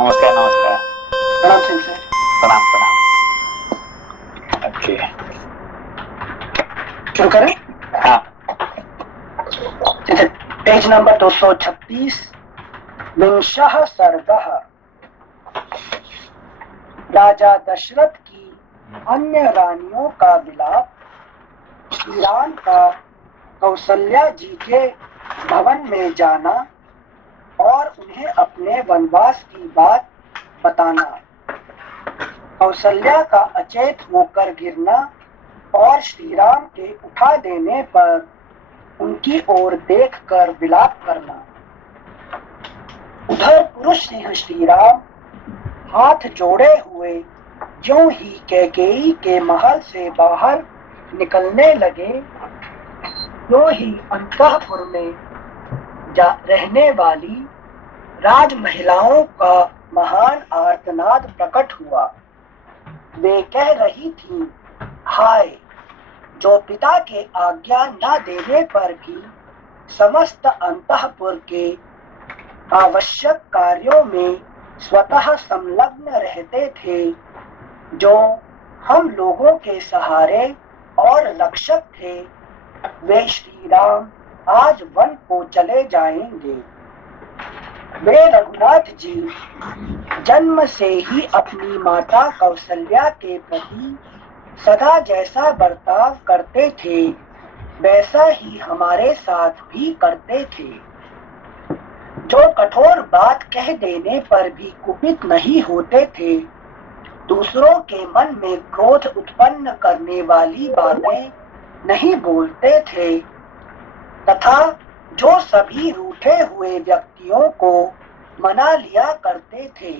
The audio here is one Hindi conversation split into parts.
नमस्कार नमस्कार। प्रणाम सिंह सर। प्रणाम प्रणाम। ओके। शुरू करें। हाँ। जैसे पेज नंबर 236, विंशः सर्गः। राजा दशरथ की अन्य रानियों का विलाप। श्री राम का कौशल्या जी के भवन में जाना और उन्हें अपने वनवास की बात बताना। कौशल्या का अचेत होकर गिरना और श्री राम के उठा देने पर उनकी ओर देखकर विलाप करना। उधर पुरुष सिंह श्री राम हाथ जोड़े हुए ज्यों ही कैकेयी के महल से बाहर निकलने लगे, त्यों ही अंतःपुर में रहने वाली राज महिलाओं का महान आर्तनाद प्रकट हुआ। वे कह रही थीं, हाय, जो पिता के आज्ञा न देने पर भी समस्त अंतःपुर के आवश्यक कार्यों में स्वतः संलग्न रहते थे, जो हम लोगों के सहारे और रक्षक थे, वे श्री राम आज वन को चले जाएंगे। वे रघुनाथ जी जन्म से ही अपनी माता कौशल्या के प्रति सदा जैसा बर्ताव करते थे, वैसा ही हमारे साथ भी करते थे। जो कठोर बात कह देने पर भी कुपित नहीं होते थे, दूसरों के मन में क्रोध उत्पन्न करने वाली बातें नहीं बोलते थे, तथा जो सभी रूठे हुए व्यक्तियों को मना लिया करते थे,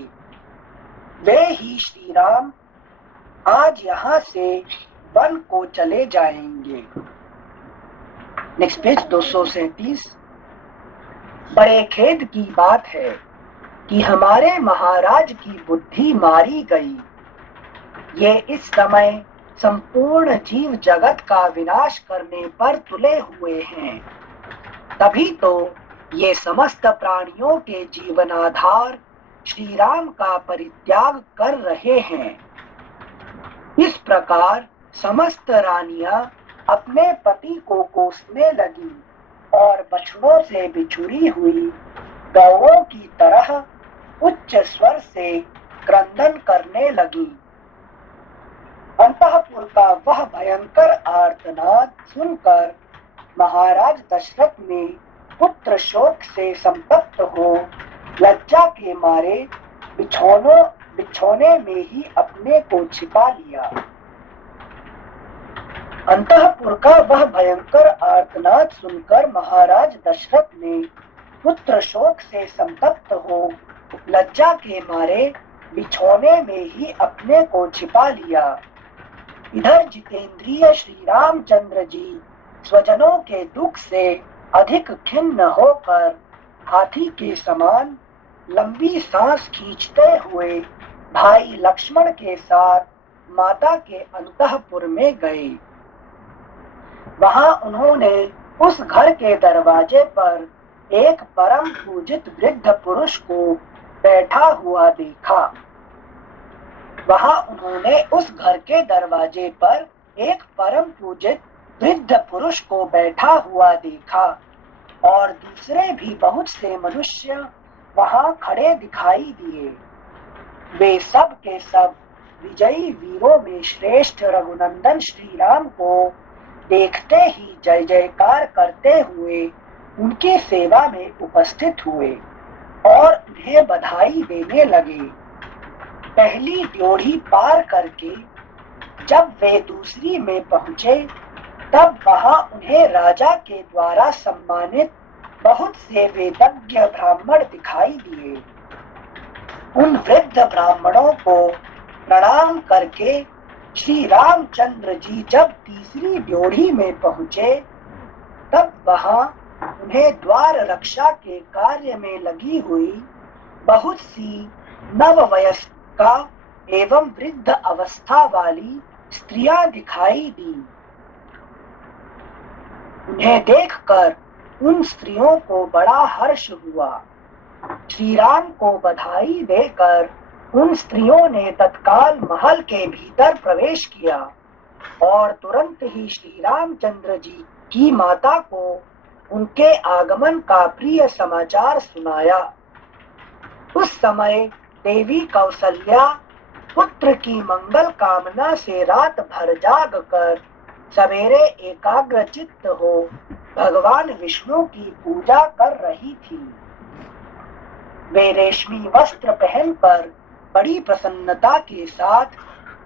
वे ही श्री राम आज यहाँ से वन को चले जाएंगे। Next page 237। बड़े खेद की बात है कि हमारे महाराज की बुद्धि मारी गई। ये इस समय संपूर्ण जीव जगत का विनाश करने पर तुले हुए हैं। तभी तो ये समस्त प्राणियों के जीवनाधार श्री राम का परित्याग कर रहे हैं। इस प्रकार समस्त रानियां अपने पति को कोसने लगी और बछड़ों से बिछुड़ी हुई गौओं की तरह उच्च स्वर से क्रंदन करने लगी। अंतःपुर का वह भयंकर आर्तनाद सुनकर महाराज दशरथ ने पुत्र शोक से संतप्त हो लज्जा के मारे बिछौने में ही अपने को छिपा लिया। अंतःपुर का वह भयंकर आर्तनाद सुनकर महाराज दशरथ ने पुत्र शोक से संतप्त हो लज्जा के मारे बिछौने में ही अपने को छिपा लिया। इधर जितेंद्रिय श्री रामचंद्र जी स्वजनों के दुख से अधिक खिन्न होकर हाथी के समान लंबी सांस खींचते हुए भाई लक्ष्मण के साथ माता के अंतःपुर में गए। वहां उन्होंने उस घर के दरवाजे पर एक परम पूजित वृद्ध पुरुष को बैठा हुआ देखा। वहां उन्होंने उस घर के दरवाजे पर एक परम पूजित वृद्ध पुरुष को बैठा हुआ देखा और दूसरे भी बहुत से मनुष्य वहां खड़े दिखाई दिए। वे सब के सब विजयी वीरों में श्रेष्ठ रघुनंदन श्री राम को देखते ही जय जयकार करते हुए उनकी सेवा में उपस्थित हुए और उन्हें बधाई देने लगे। पहली ड्योढ़ी पार करके जब वे दूसरी में पहुंचे, तब वहां उन्हें राजा के द्वारा सम्मानित बहुत से वेदज्ञ ब्राह्मण दिखाई दिए। उन वृद्ध ब्राह्मणों को प्रणाम करके श्री रामचंद्र जी जब तीसरी ड्योढ़ी में पहुंचे, तब वहां उन्हें द्वार रक्षा के कार्य में लगी हुई बहुत सी नववयस्का एवं वृद्ध अवस्था वाली स्त्रियां दिखाई दी। उन्हें देखकर उन स्त्रियों को बड़ा हर्ष हुआ। श्री राम को बधाई देकर उन स्त्रियों ने तत्काल महल के भीतर प्रवेश किया और तुरंत ही श्री रामचंद्र जी की माता को उनके आगमन का प्रिय समाचार सुनाया। उस समय देवी कौसल्या पुत्र की मंगल कामना से रात भर जाग कर सवेरे एकाग्र चित्त हो भगवान विष्णु की पूजा कर रही थी। वे रेशमी वस्त्र पहनकर बड़ी प्रसन्नता के साथ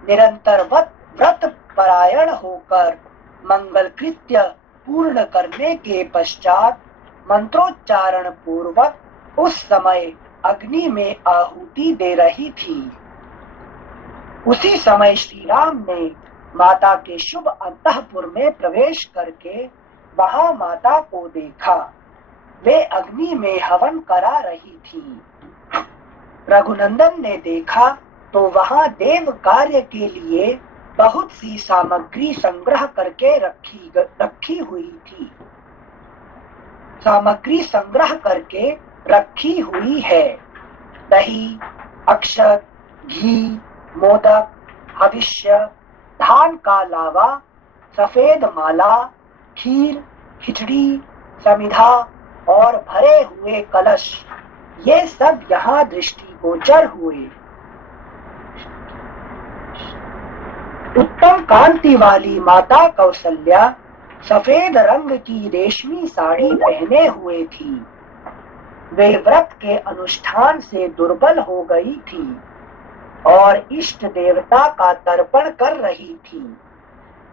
निरंतर व्रत परायण होकर मंगल कृत्य पूर्ण करने के पश्चात मंत्रोच्चारण पूर्वक उस समय अग्नि में आहुति दे रही थी। उसी समय श्री राम ने माता के शुभ अंतःपुर में प्रवेश करके वहां माता को देखा। वे अग्नि में हवन करा रही थी। रघुनंदन ने देखा तो वहां देव कार्य के लिए बहुत सी सामग्री संग्रह करके रखी हुई थी। सामग्री संग्रह करके रखी हुई है। दही, अक्षत, घी, मोदक, हविष्य, धान का लावा, सफेद माला, खीर, खिचड़ी, समिधा और भरे हुए कलश, ये सब यहाँ दृष्टिगोचर हुए। उत्तम कांति वाली माता कौसल्या सफेद रंग की रेशमी साड़ी पहने हुए थी। वे व्रत के अनुष्ठान से दुर्बल हो गई थी और इष्ट देवता का तर्पण कर रही थी।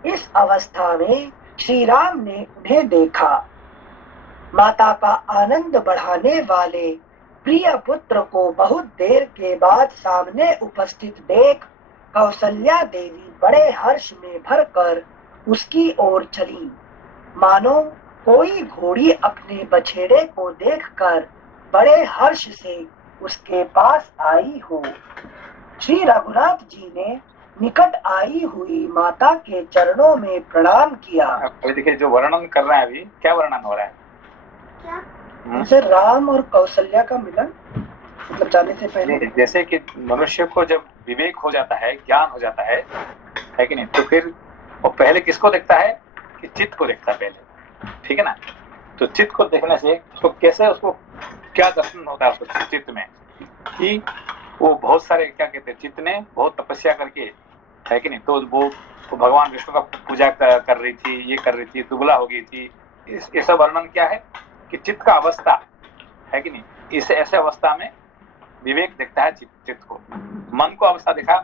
इस अवस्था में श्री राम ने उन्हें देखा। माता का आनंद बढ़ाने वाले प्रिय पुत्र को बहुत देर के बाद सामने उपस्थित देख कौसल्या देवी बड़े हर्ष में भरकर उसकी ओर चली, मानो कोई घोड़ी अपने बछेड़े को देखकर बड़े हर्ष से उसके पास आई हो। श्री रघुनाथ जी ने निकट आई हुई माता के चरणों में प्रणाम किया। अभी देखिए जो वर्णन कर रहे हैं, अभी क्या वर्णन हो रहा है? जैसे राम और कौशल्या का मिलन, मतलब जाने से पहले जैसे कि मनुष्य को जब विवेक हो जाता है, ज्ञान हो जाता है कि नहीं, तो फिर वो पहले किसको देखता है कि चित्त को देखता है पहले, ठीक है ना। तो चित्त को देखने से उसको कैसे, उसको क्या दर्शन होता है उसको चित्त में, कि वो बहुत सारे क्या कहते हैं, चित्त ने बहुत तपस्या करके, है कि नहीं, तो वो भगवान विष्णु का पूजा कर रही थी, ये कर रही थी, दुबला हो गई थी। ये सब वर्णन क्या है कि चित्त का अवस्था है कि नहीं। इस ऐसे अवस्था में विवेक देखता है चित्त को। मन को अवस्था देखा,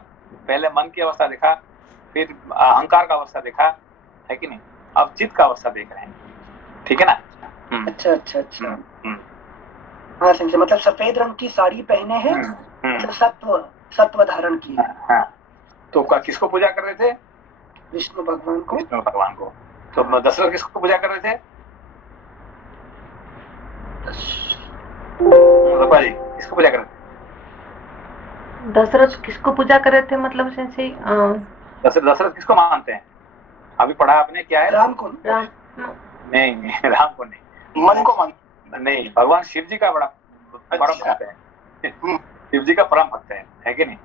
पहले मन की अवस्था देखा, फिर अहंकार का अवस्था देखा, है कि नहीं, अब चित्त का अवस्था देख रहे हैं, ठीक है ना। अच्छा अच्छा अच्छा, हाँ समझे। मतलब सफेद रंग की साड़ी पहने हैं, मतलब सत्व धारण की। हाँ, तो किसको पूजा कर रहे थे? विष्णु भगवान को। विष्णु भगवान को। तो दशरथ किसको पूजा कर रहे थे? जी किसको पूजा कर रहे थे? दशरथ किसको पूजा कर रहे थे, मतलब से दशरथ किसको मानते हैं? अभी पढ़ा आपने, क्या है? राम को। नहीं राम को नहीं, मन को मान नहीं, भगवान शिव जी का बड़ा परम भक्त है। शिव जी का परम भक्त है कि नहीं।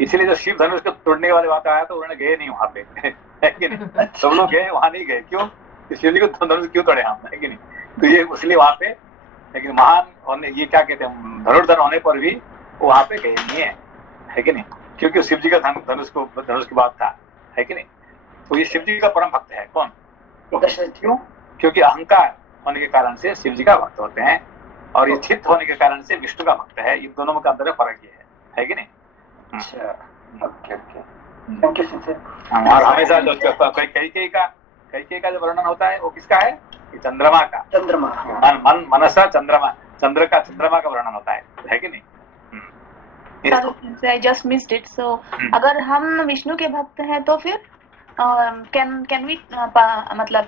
इसीलिए जो शिव धनुष को तोड़ने वाले बात आया तो उन्होंने गए नहीं वहां पे, है कि नहीं। सब लोग गए, वहां नहीं गए। क्यों? शिव जी को धनुष क्यों तोड़े हम, है कि नहीं। तो ये इसलिए वहां पे, लेकिन महान होने, ये क्या कहते हैं, धनुर्धर होने पर भी वहां पे गए नहीं है कि नहीं, क्योंकि शिव जी का धनुष की बात था, है कि नहीं। तो ये शिव जी का परम भक्त है। कौन? क्यों? क्योंकि अहंकार होने के कारण से शिव जी का भक्त होते हैं, और ये चित्त होने के कारण से विष्णु का भक्त है। इन दोनों का अंदर फर्क ये है कि नहीं। Thank you. और हमेशा जो कई का जो वर्णन होता है वो किसका है? चंद्रमा का। चंद्रमा, मनसा चंद्रमा, चंद्रमा का वर्णन होता है कि नहीं। I just missed it. So अगर हम विष्णु के भक्त हैं तो फिर कैन वी, मतलब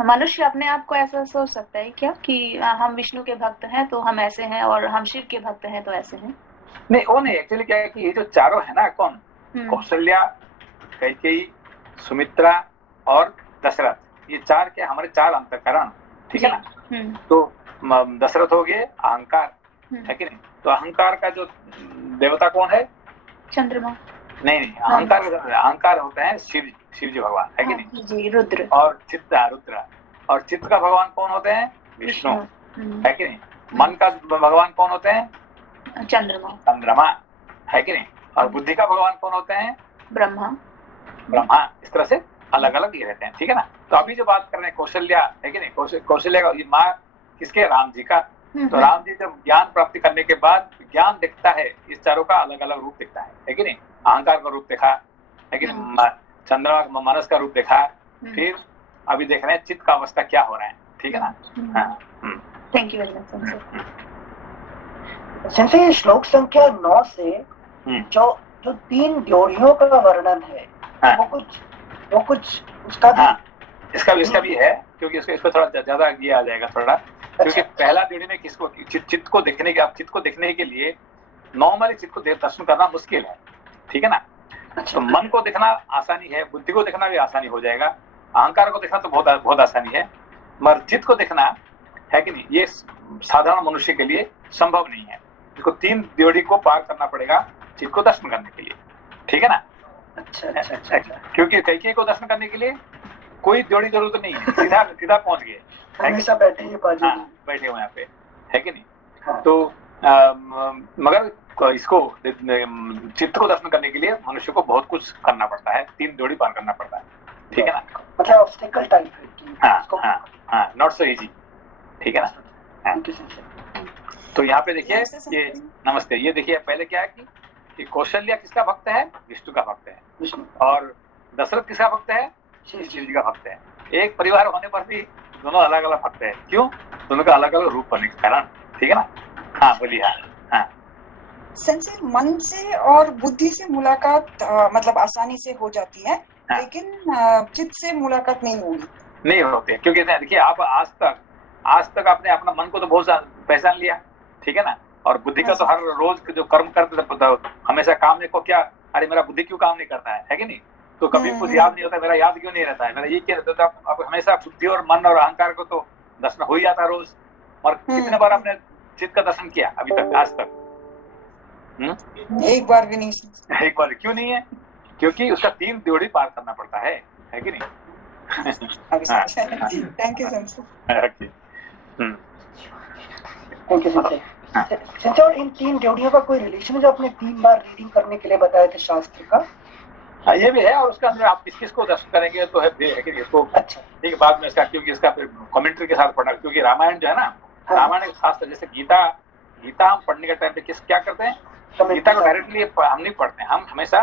मनुष्य अपने आप को ऐसा सोच सकता है क्या कि हम विष्णु के भक्त हैं तो हम ऐसे हैं, और हम शिव के भक्त हैं तो ऐसे हैं? नहीं, वो नहीं। एक्चुअली क्या है कि ये जो चारों है ना, कौन? कौशल्या, कैकेयी, सुमित्रा और दशरथ, ये चार क्या हमारे चार अंतःकरण, ठीक है ना। तो दशरथ हो गए अहंकार, है कि नहीं? तो अहंकार का जो देवता कौन है? चंद्रमा। नहीं, अहंकार होते हैं शिव जी भगवान, है कि नहीं? जी, रुद्र। और रुद्र। और चित्त का भगवान कौन होते हैं? विष्णु, है कि नहीं? मन का भगवान कौन होते हैं? चंद्रमा, है कि नहीं? और बुद्धि का भगवान कौन होते हैं? ब्रह्मा। इस तरह से अलग अलग ये रहते हैं, ठीक है ना? तो अभी जो बात कर रहे हैं कौशल्या, है कि नहीं? कौशल्या का माँ किसके? राम जी का। तो राम जी जब ज्ञान प्राप्ति करने के बाद ज्ञान दिखता है, इस चारों का अलग अलग रूप दिखता है कि नहीं? अहंकार का रूप देखा, है कि नहीं? चंद्रमा का मनस का रूप देखा, फिर अभी देख रहे हैं चित्त का अवस्था क्या हो रहा है, ठीक है ना? Thank you very much. जैसे ये श्लोक संख्या 9 से जो 3 ड्योढ़ियों का वर्णन है, वो कुछ उसका भी इसका भी है, क्योंकि इसको थोड़ा ज्यादा ये आ जाएगा थोड़ा, क्योंकि पहला ड्योढ़ी में किसको चित्त को देखने के लिए नॉर्मली चित्त को दर्शन करना मुश्किल है, ठीक है ना? तो मन को देखना आसानी है, बुद्धि को देखना भी आसानी हो जाएगा, अहंकार को देखना तो बहुत आसानी है, मगर चित्त को देखना, है कि नहीं, ये साधारण मनुष्य के लिए संभव नहीं है। इसको 3 ड्योढ़ी को पार करना पड़ेगा चित्त को दर्शन करने के लिए, ठीक है ना? अच्छा। क्योंकि कैकेयी को दर्शन करने के लिए कोई ड्योढ़ी जरूरत नहीं है, सीधा पहुंच गए, हमेशा बैठे हुए यहाँ पे, है कि नहीं? तो मगर इसको चित्त को दर्शन करने के लिए मनुष्य को बहुत कुछ करना पड़ता है, 3 ड्योढ़ी पार करना पड़ता है, ठीक है ना? मतलब ऑब्स्टेकल टाइप है। हाँ, नॉट सो इजी, ठीक है ना? तो यहाँ पे देखिए ये नमस्ते, ये देखिए पहले क्या है कि कौशल्या किसका भक्त है? विष्णु का भक्त है। और दशरथ किसका भक्त है? शिव जी का भक्त है। एक परिवार होने पर भी दोनों अलग अलग भक्त है, क्यों? दोनों का अलग अलग रूप होने के कारण, ठीक है ना? हाँ बोलिए। हाँ संजय, मन से और बुद्धि से मुलाकात मतलब आसानी से हो जाती है, लेकिन चित्त से मुलाकात नहीं होती, क्योंकि देखिए आप आज तक आपने अपना मन को तो बहुत पहचान लिया, ठीक है ना? और बुद्धि का तो हर रोज जो कर्म करते थे हमेशा काम को क्या, अरे मेरा बुद्धि क्यों काम नहीं करता है कि नहीं? तो कभी कुछ याद नहीं होता, मेरा याद क्यों नहीं रहता है, मेरा ये क्या रहता है? तो आप हमेशा बुद्धि और मन और अहंकार को तो दर्शन हो ही जाता है रोज। और कितने बार आपने चित्त का दर्शन किया अभी तक, आज तक? एक बार भी नहीं। एक बार क्यों नहीं है? क्योंकि उसका 3 ड्योढ़ी पार करना पड़ता है कि नहीं? Thank you Sanjay. और इन 3 ड्योढ़ियों का कोई रिलेशन है जो आपने 3 बार रीडिंग करने के लिए बताए थे शास्त्र का? हाँ, ये भी है, और उसका अंदर आप किसको दर्शन करेंगे तो है कि इसको, अच्छा ठीक है, बाद में इसका, क्योंकि इसका फिर कमेंट्री के साथ पढ़ना, क्योंकि रामायण जो है ना, रामायण एक शास्त्र, जैसे गीता हम पढ़ने के टाइम पे क्या करते हैं? गीता को डायरेक्टली हम नहीं पढ़ते हैं, हम हमेशा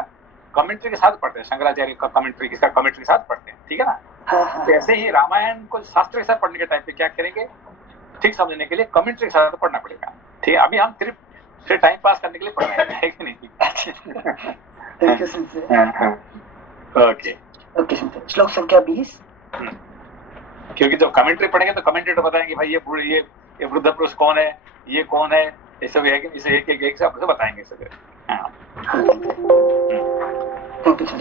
कमेंट्री के साथ पढ़ते हैं, शंकराचार्य का कमेंट्री, किसका कमेंट्री के साथ पढ़ते हैं, ठीक है ना? तो ऐसे ही रामायण को शास्त्र के साथ पढ़ने के टाइम पे क्या करेंगे? ठीक समझने के लिए कमेंट्री के साथ पढ़ना पड़ेगा, ठीक है? अभी हम सिर्फ टाइम पास करने के लिए पढ़ रहे हैं कि नहीं? ओके। श्लोक संख्या 20। क्योंकि जब कमेंट्री पढ़ेंगे तो कमेंटेटर बताएंगे भाई ये वृद्ध पुरुष कौन है, ये कौन है, ये सब है कि इसे एक से आपको बताएंगे सब।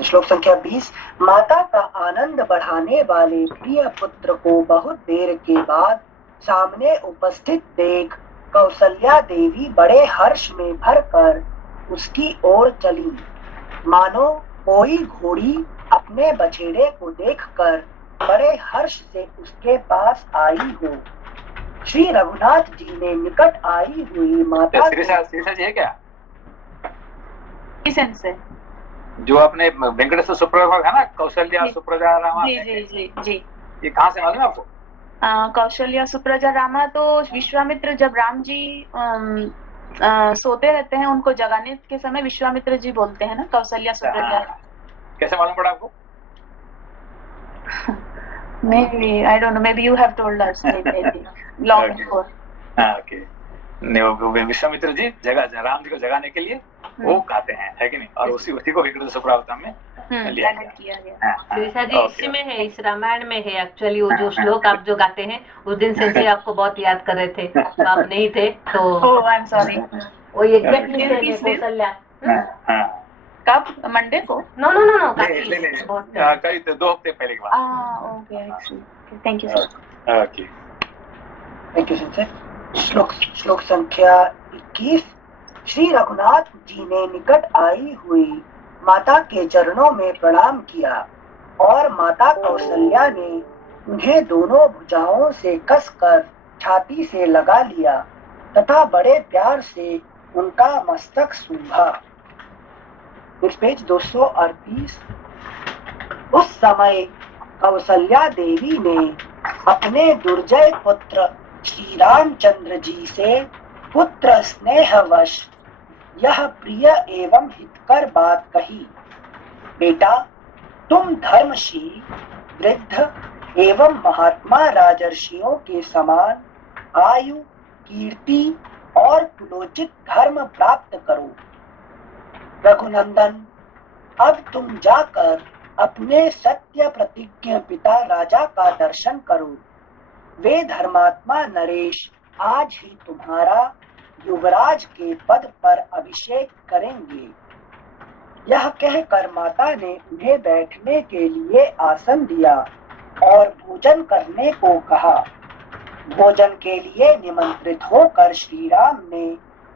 श्लोक संख्या 20। माता का आनंद बढ़ाने वाले प्रिय पुत्र को बहुत देर के बाद सामने उपस्थित देख कौशल्या देवी बड़े हर्ष में भरकर उसकी ओर चली, मानो कोई घोड़ी अपने बछेड़े को देखकर बड़े हर्ष से उसके पास आई हो। श्री रघुनाथ जी ने निकट आई हुई माता जी है क्या? से जो अपने वेंकटेश्वर सुप्रभा है ना, कौशल्या सुप्रजा रामा। जी। ये कहाँ से मालूम है आपको? कौशल्या सुप्रजा रामा तो विश्वामित्र जब राम जी सोते रहते हैं, उनको जगाने के समय विश्वामित्र जी बोलते हैं ना, कौशल्या सुप्रजा। कैसे मालूम पड़ा आपको? Maybe I don't know. Maybe you have told us. Maybe long before. Okay. Vishwamitra ji Ram ji को जगाने के लिए वो गाते हैं, है कि नहीं? और उसी को वेंकटेश्वर सुप्रभातम में लिया गया। श्रीसा जी इसी में है, इस रामायण में है एक्चुअली। वो जो श्लोक आप जो गाते हैं, उस दिन से आपको बहुत याद कर रहे थे, आप नहीं थे तो आई एम सॉरी। वो एग्जैक्टली कौशल्या कब? मंडे को? नो कई 2 हफ्ते पहले की बात। Okay, thank you sir. Okay, thank you sir. श्लोक संख्या 21। श्री रघुनाथ जी ने निकट आई हुई माता के चरणों में प्रणाम किया और माता कौशल्या ने उन्हें दोनों भुजाओं से कसकर छाती से लगा लिया तथा बड़े प्यार से उनका मस्तक सूंघा। पेज 238। उस समय कौशल्या देवी ने अपने दुर्जय पुत्र श्री रामचंद्र जी से पुत्र स्नेहवश यह प्रिय एवं हितकर बात कही, बेटा तुम धर्मशील, वृद्ध एवं महात्मा राजर्षियों के समान आयु, कीर्ति और कुलोचित धर्म प्राप्त करो। रघुनंदन, अब तुम जाकर अपने सत्य प्रतिज्ञ पिता राजा का दर्शन करो। वे धर्मात्मा नरेश आज ही तुम्हारा युवराज के पद पर अभिषेक करेंगे। यह कहकर माता ने उन्हें बैठने के लिए आसन दिया और भोजन करने को कहा। भोजन के लिए निमंत्रित होकर श्री राम ने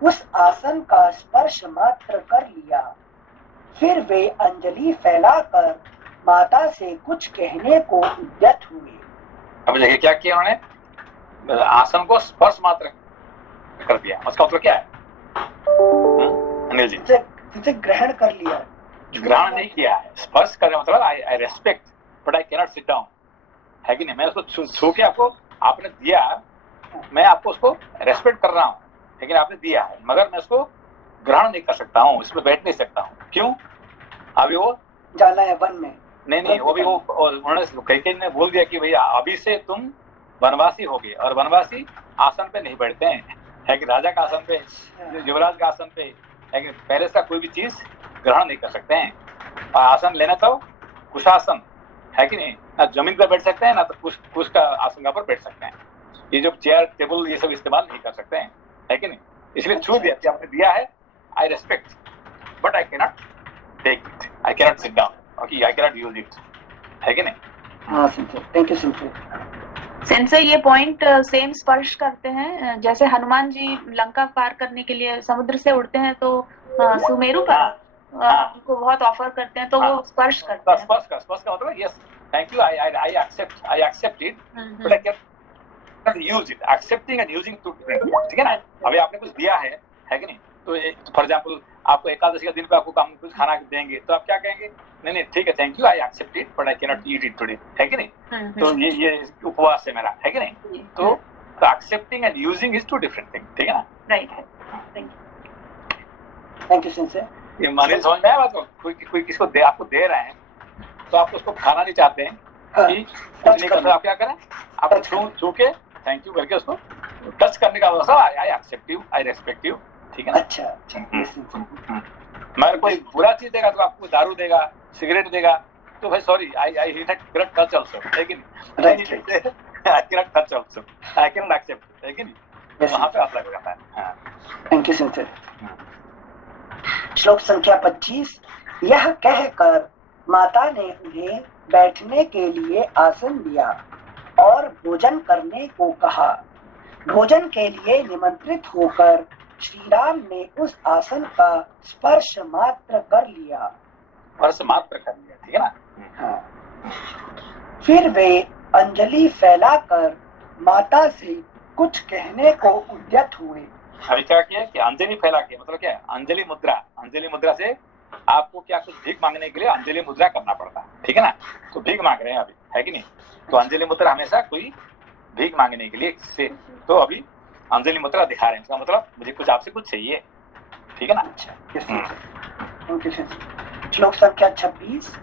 उस आसन का स्पर्श मात्र कर लिया। फिर वे अंजलि फैलाकर माता से कुछ कहने को उद्यत हुए। अब देखिए क्या किया उन्होंने, आसन को स्पर्श मात्र कर दिया। उसका मतलब क्या है अनिल जी? इसे ग्रहण कर लिया। ग्रहण नहीं किया है, स्पर्श करने मतलब आई respect but I cannot sit down, है कि नहीं? मैं उसको छू के आपको आपने दिया, मैं आपको उसको रेस्पेक्ट कर रहा हूँ, लेकिन आपने दिया है मगर मैं उसको ग्रहण नहीं कर सकता हूँ, इसमें बैठ नहीं सकता हूँ। क्यों? अभी वो जाना है वन में। नहीं, वो भी वो उन्होंने कैकेयी ने बोल दिया कि भैया अभी से तुम वनवासी हो गए, और वनवासी आसन पे नहीं बैठते हैं, है कि राजा का आसन पे, युवराज का आसन पे, है कि पैलेस का कोई भी चीज ग्रहण नहीं कर सकते हैं। और आसन लेना तो कुशासन, है कि नहीं? ना जमीन पर बैठ सकते हैं ना तो कुश का आसन पर बैठ सकते हैं। ये जो चेयर टेबल ये सब इस्तेमाल नहीं कर सकते हैं, है कि नहीं? इसलिए छू दिया कि आपने दिया है, I respect but I cannot take it, I cannot sit down, okay, I cannot use it, है कि नहीं? हाँ sensei, thank you sensei. Sensei ये पॉइंट सेम स्पर्श करते हैं जैसे हनुमान जी लंका पार करने के लिए समुद्र से उड़ते हैं तो सुमेरु पर उनको बहुत ऑफर करते हैं तो वो स्पर्श करते हैं। स्पर्श का मतलब yes, thank you, I accept it but I can use it. Accepting and using two different, ठीक है ना? अभी आपने कुछ दिया है कि नहीं? तो फॉर एग्जांपल आपको एकादशी का दिन पे आपको कुछ खाना देंगे तो आप क्या कहेंगे? नहीं ठीक है, thank you, I accept it but I can not eat it today, है कि नहीं? तो ये उपवास है मेरा, है कि नहीं? तो accepting and using is two different thing, ठीक है ना? Right, thank you sensei. ये माने समझ में आया बात को? कोई किसको आपको दे रहे हैं तो आप उसको खाना नहीं चाहते हैं कि कुछ नहीं करते, आप क्या करें? आप छू के थैंक यू करके उसको टच करने का मतलब I accept you, I respect you, ठीक है ना? अच्छा। मगर कोई बुरा चीज देगा तो आपको दारू देगा, सिगरेट देगा तो भाई sorry, I cannot touch also, है कि नहीं? Right, I cannot touch also, I cannot accept, है कि नहीं? वहां पे आप लग जाता है। हाँ, थैंक यू सेंसे। श्लोक संख्या 25। यह कहकर माता ने उन्हें बैठने के लिए आसन दिया और भोजन करने को कहा। भोजन के लिए निमंत्रित होकर श्री राम ने उस आसन का स्पर्श मात्र कर लिया। स्पर्श मात्र कर लिया, ठीक है ना? हाँ। फिर वे अंजलि फैलाकर माता से कुछ कहने को उद्यत हुए। अभी क्या किया कि अंजलि फैला के मतलब क्या है? अंजलि मुद्रा से आपको क्या कुछ भीख मांगने के लिए अंजलि मुद्रा करना पड़ता है, ठीक है ना? तो भीख मांग रहे हैं अभी, है कि नहीं? तो अंजलि मुद्रा हमेशा कोई भीख मांगने के लिए से, तो अभी अंजलि मुद्रा दिखा रहे हैं, इसका मतलब मुझे कुछ आपसे कुछ चाहिए, ठीक है ना? श्लोक संख्या 26।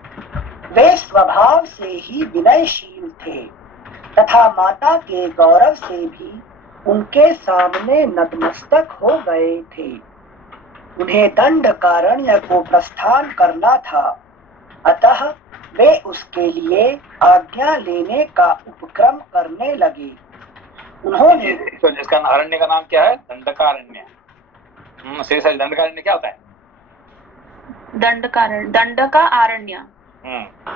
वे स्वभाव से ही विनयशील थे तथा माता के गौरव से भी उनके सामने नतमस्तक हो गए थे। उन्हें दंडकारण्य को प्रस्थान करना था, अतः वे उसके लिए आज्ञा लेने का उपक्रम करने लगे। उन्होंने तो जिसका अरण्य का नाम क्या है? दंडकारण्य। दंडकारण्य क्या होता है? दंडका आरण्य।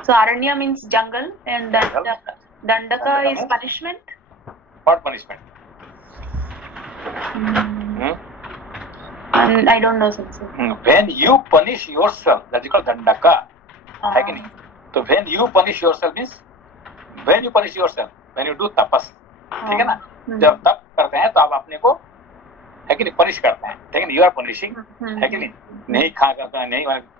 So aranya means jungle and dandaka is punishment. What punishment? And I don't know, Sensei. When you punish yourself, that's called दंडका, है कि नहीं? तो when you punish yourself means when you punish yourself, when you do tapas, ठीक है ना? जब तप करते हैं तो आप अपने को, है कि नहीं, पनिश करते हैं, ठीक है ना? You are punishing, है कि नहीं? नहीं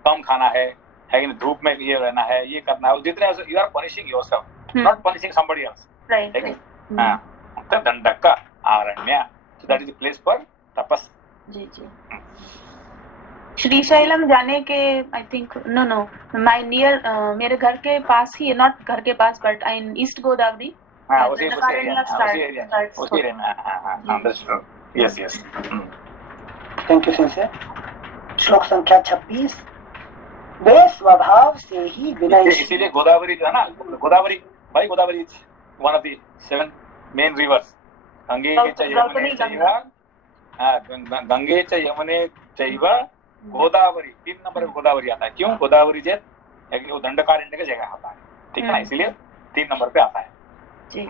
कम खाना है कि नहीं? धूप में ये रहना है, ये करना है, जितने you are punishing yourself, not punishing somebody else, Right. है कि नहीं? हाँ, तो दंडका आरण्य, so that is the place for tapas. जी जी। श्रीशैलम जाने के I think no my near मेरे घर के पास ही, नॉट घर के पास बट इन ईस्ट गोदावरी। हाँ, उसी एरिया में। हाँ, understood. Yes. Thank you sensei. श्लोक संख्या 26। वे स्वभाव से ही विनय, इसीलिए गोदावरी जो है ना, Godavari is one of the 7 main rivers. Gange च यमुने चैव, गंगे च यमुने चैव गोदावरी, 3 नंबर में गोदावरी आता है। क्यों? गोदावरी जे वो दंडकारण्य की जगह आता है, ठीक है ना, इसीलिए 3 नंबर पे आता है जी।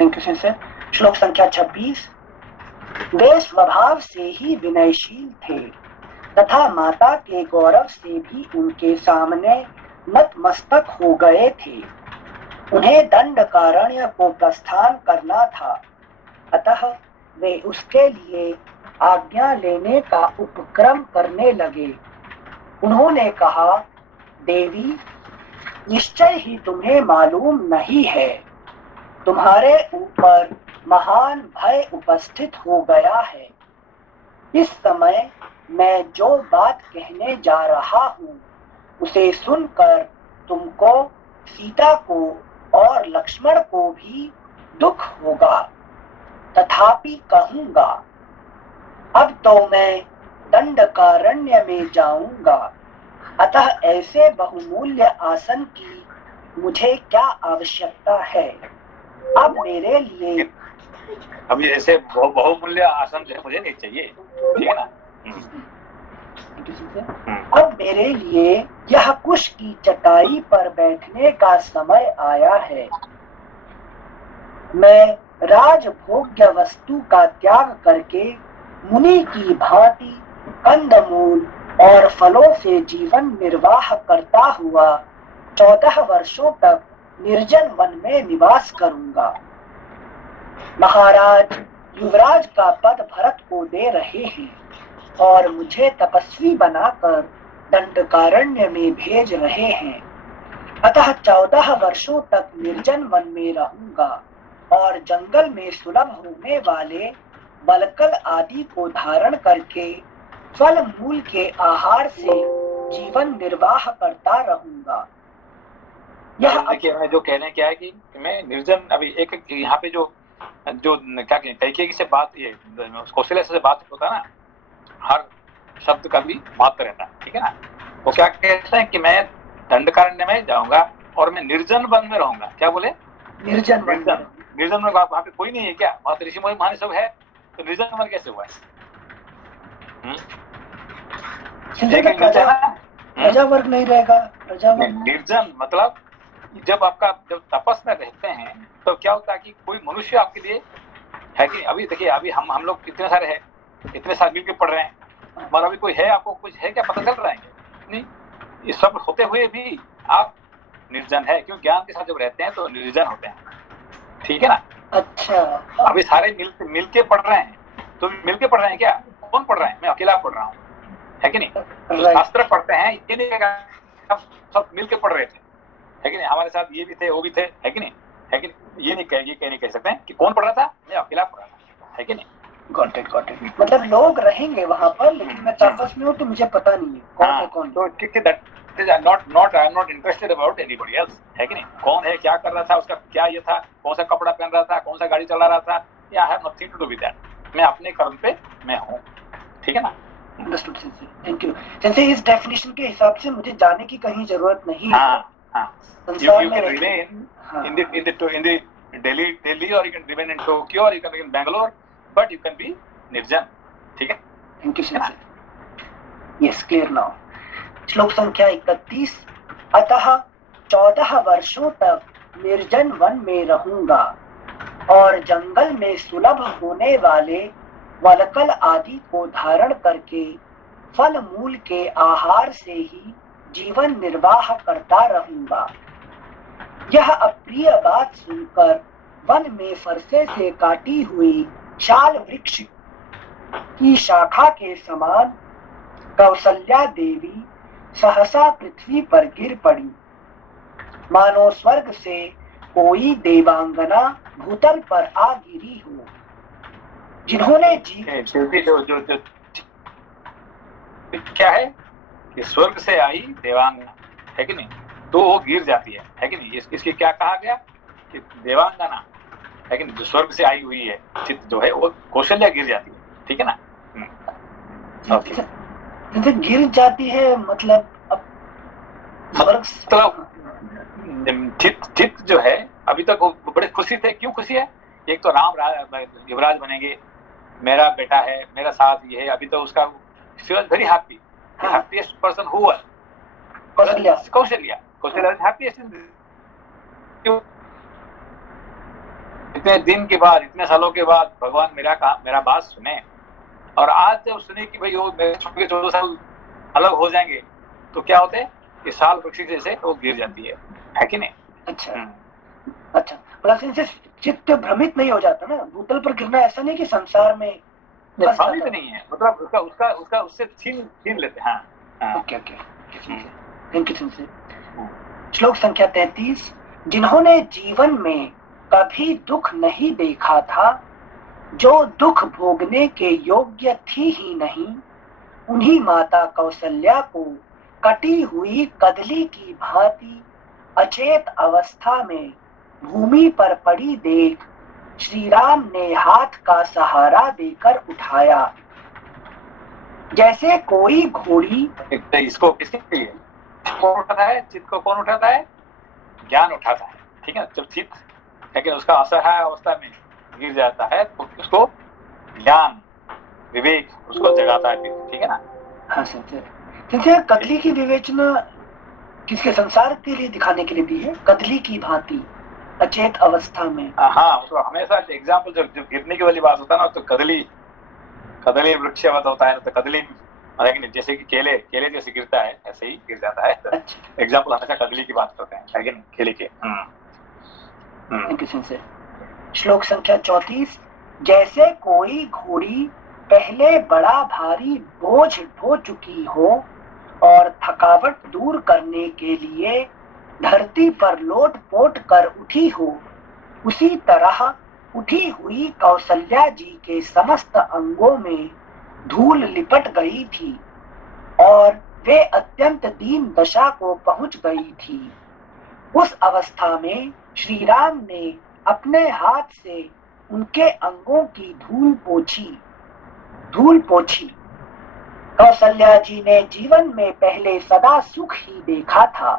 Thank you sensei. श्लोक संख्या 26। वे स्वभाव से ही विनयशील थे तथा माता के गौरव से भी उनके सामने नतमस्तक हो गए थे। उन्हें दंडकारण्य को प्रस्थान करना था, अतः वे उसके लिए आज्ञा लेने का उपक्रम करने लगे। उन्होंने कहा, देवी, निश्चय ही तुम्हें मालूम नहीं है, तुम्हारे ऊपर महान भय उपस्थित हो गया है। इस समय मैं जो बात कहने जा रहा हूँ उसे सुनकर तुमको, सीता को और लक्ष्मण को भी दुख होगा, तथापि कहूँगा, अब तो मैं दंडकारण्य में जाऊंगा, अतः ऐसे बहुमूल्य आसन की मुझे क्या आवश्यकता है। अब मेरे लिए अभी ऐसे बहुमूल्य आसन जो है मुझे नहीं चाहिए, ठीक है ना? अब मेरे लिए यह कुश की चटाई पर बैठने का समय आया है। मैं राजभोग्य वस्तु का त्याग करके मुनि की भांति कंदमूल और फलों से जीवन निर्वाह करता हुआ 14 वर्षों तक निर्जन वन में निवास करूंगा। महाराज युवराज का पद भरत को दे रहे हैं और मुझे तपस्वी बनाकर दंडकारण्य में भेज रहे हैं, अतः 14 वर्षों तक निर्जन वन में रहूंगा और जंगल में सुलभ होने वाले बलकल आदि को धारण करके फल मूल के आहार से जीवन निर्वाह करता रहूंगा। यह देखिए, मैं जो कहने क्या है कि मैं निर्जन, अभी एक यहाँ पे जो क्या कहें, कैकेयी से बात, ये कौशल्या से बात होता है ना, हर शब्द का भी महत्व रहता है, ठीक है ना? वो क्या कहते हैं कि मैं दंडकारण्य में जाऊंगा और मैं निर्जन वन में रहूंगा। क्या बोले? निर्जन में। वहाँ पे कोई नहीं है क्या? वहाँ तो ऋषि मुनि सब है, तो निर्जन वन कैसे हुआ है? प्रजा वर्ग नहीं रहेगा, प्रजा निर्जन मतलब जब तपस में रहते हैं तो क्या होता है कि कोई मनुष्य आपके लिए है कि, अभी देखिए, अभी हम लोग कितने सारे हैं, इतने सारे मिलकर पढ़ रहे हैं, मगर अभी कोई है, आपको कुछ है क्या पता चल रहा है? नहीं, ये सब होते हुए भी आप निर्जन है। क्यों? ज्ञान के साथ जब रहते हैं तो निर्जन होते हैं, ठीक है ना? अच्छा, अभी सारे मिलके पढ़ रहे हैं, तो मिलके पढ़ रहे हैं क्या? कौन पढ़ रहा है? मैं अकेला पढ़ रहा हूँ, है कि नहीं? शास्त्र पढ़ते हैं, ये नहीं सब मिलके पढ़ रहे थे, है कि नहीं? हमारे साथ ये भी थे, वो भी थे, है कि नहीं? है कि नहीं? ये नहीं कह सकते हैं कि कौन पढ़ रहा था, मैं अकेला पढ़ रहा था, है कि नहीं? Got it. मतलब लोग रहेंगे वहाँ पर, लेकिन मैं तपस में हूँ तो मुझे पता नहीं है कौन है कौन। तो I am not interested about anybody else, है कि नहीं? कौन है, क्या कर रहा था, उसका क्या ये था, कौन सा कपड़ा पहन रहा था, कौन सा गाड़ी चला रहा था, I have nothing to do with that. मैं अपने कर्म पे मैं हूँ, ठीक है ना? Understood sensei, thank you sensei. इस डेफिनेशन के हिसाब से मुझे जाने की कहीं जरूरत नहीं है। You can remain in the Delhi, or you can remain in Tokyo, or you can remain in Bangalore, but you can be निर्जन, ठीक है? Thank you, sensei. Yes, clear now. श्लोक संख्या 31। अतः 14 वर्षों तक निर्जन वन में रहूंगा, और जंगल में सुलभ होने वाले वलकल आदि को धारण करके फल मूल के आहार से ही जीवन निर्वाह करता रहूंगा। यह अप्रिय बात सुनकर वन में फरसे से काटी हुई शाल वृक्ष की शाखा के समान कौसल्या देवी सहसा पृथ्वी पर गिर पड़ी, मानो स्वर्ग से कोई देवांगना भूतल पर आ गिरी हो। जिन्होंने जो क्या है कि स्वर्ग से आई देवांगना, है कि नहीं, तो वो गिर जाती है कि नहीं। इसकी क्या कहा गया कि देवांगना, है कि नहीं, जो स्वर्ग से आई हुई है चित्त जो है वो कौशल्या गिर जाती है, ठीक है ना। गिर जाती है मतलब चित्त जो है अभी तक वो बड़े खुशी थे। क्यों खुशी है? एक तो राम युवराज बनेंगे, मेरा बेटा है, मेरा साथ ये है। अभी तो उसका very happy, happiest person who was Kaushalya happiest. इतने दिन के बाद, इतने सालों के बाद भगवान मेरा बात सुने, और आज जब सुने कि भाई वो मेरे छोड़ के 14 साल अलग हो जाएंगे, तो क्या होते हैं कि साल वृक्ष जैसे वो गिर जाती है कि नहीं। अच्छा मतलब चित्त भ्रमित नहीं हो जाता ना, भूतल पर गिरना ऐसा नहीं कि संसार में भ्रमित नहीं है, मतलब उसका उससे छीन लेते हैं। Okay thank you. श्लोक संख्या 33। जिन्होंने जीवन में कभी दुख नहीं देखा था, जो दुख भोगने के योग्य थी ही नहीं, उन्हीं माता कौशल्या को कटी हुई कदली की भांति अचेत अवस्था में भूमि पर पड़ी देख श्री राम ने हाथ का सहारा देकर उठाया। जैसे कोई घोड़ी, इसको किसके लिए कौन उठाता है? चित्त को कौन उठाता है? ज्ञान उठाता है, ठीक है। जब चित्त लेकिन उसका असहाय अवस्था में गिर जाता है तो उसको ज्ञान विवेक उसको जगाता है, ठीक है ना। हाँ सर, कदली की विवेचना किसके संसार के लिए दिखाने के लिए दी है? कदली की भांति अचेत अवस्था में। हाँ, तो हमेशा एग्जाम्पल जब गिरने की वाली बात होता है ना, तो कदली वृक्षवत होता है, तो कदली लेकिन जैसे कि केले जैसे गिरता है ऐसे ही गिर जाता है। अच्छा। एग्जाम्पल हमेशा कदली की बात करते हैं, लेकिन केले के। श्लोक संख्या 34। जैसे कोई घोड़ी पहले बड़ा भारी बोझ ढो चुकी हो और थकावट दूर करने के लिए धरती पर लोट पोट कर उठी हो, उसी तरह उठी हुई कौशल्या जी के समस्त अंगों में धूल लिपट गई थी और वे अत्यंत दीन दशा को पहुंच गई थी। उस अवस्था में श्री राम ने अपने हाथ से उनके अंगों की धूल पोंछी। कौशल्या जी ने जीवन में पहले सदा सुख ही देखा था